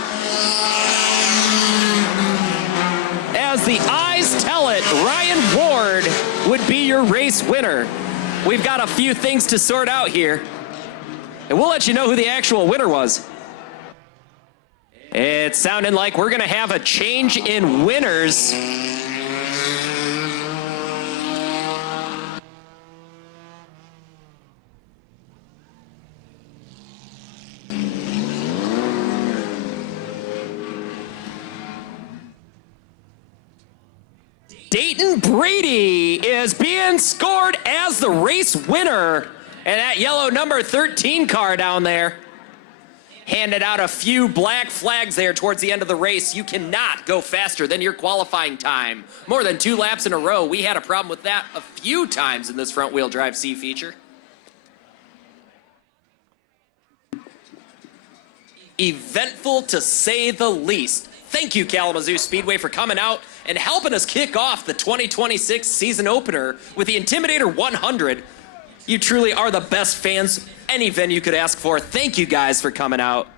As the eyes tell it, Ryan Ward would be your race winner. We've got a few things to sort out here, and we'll let you know who the actual winner was. It's sounding like we're going to have a change in winners. Dayton Brady is being scored as the race winner. And that yellow number 13 car down there handed out a few black flags there towards the end of the race. You cannot go faster than your qualifying time. More than 2 laps in a row. We had a problem with that a few times in this front-wheel drive C-Feature. Eventful to say the least. Thank you, Kalamazoo Speedway, for coming out and helping us kick off the 2026 season opener with the Intimidator 100. You truly are the best fans any venue could ask for. Thank you guys for coming out.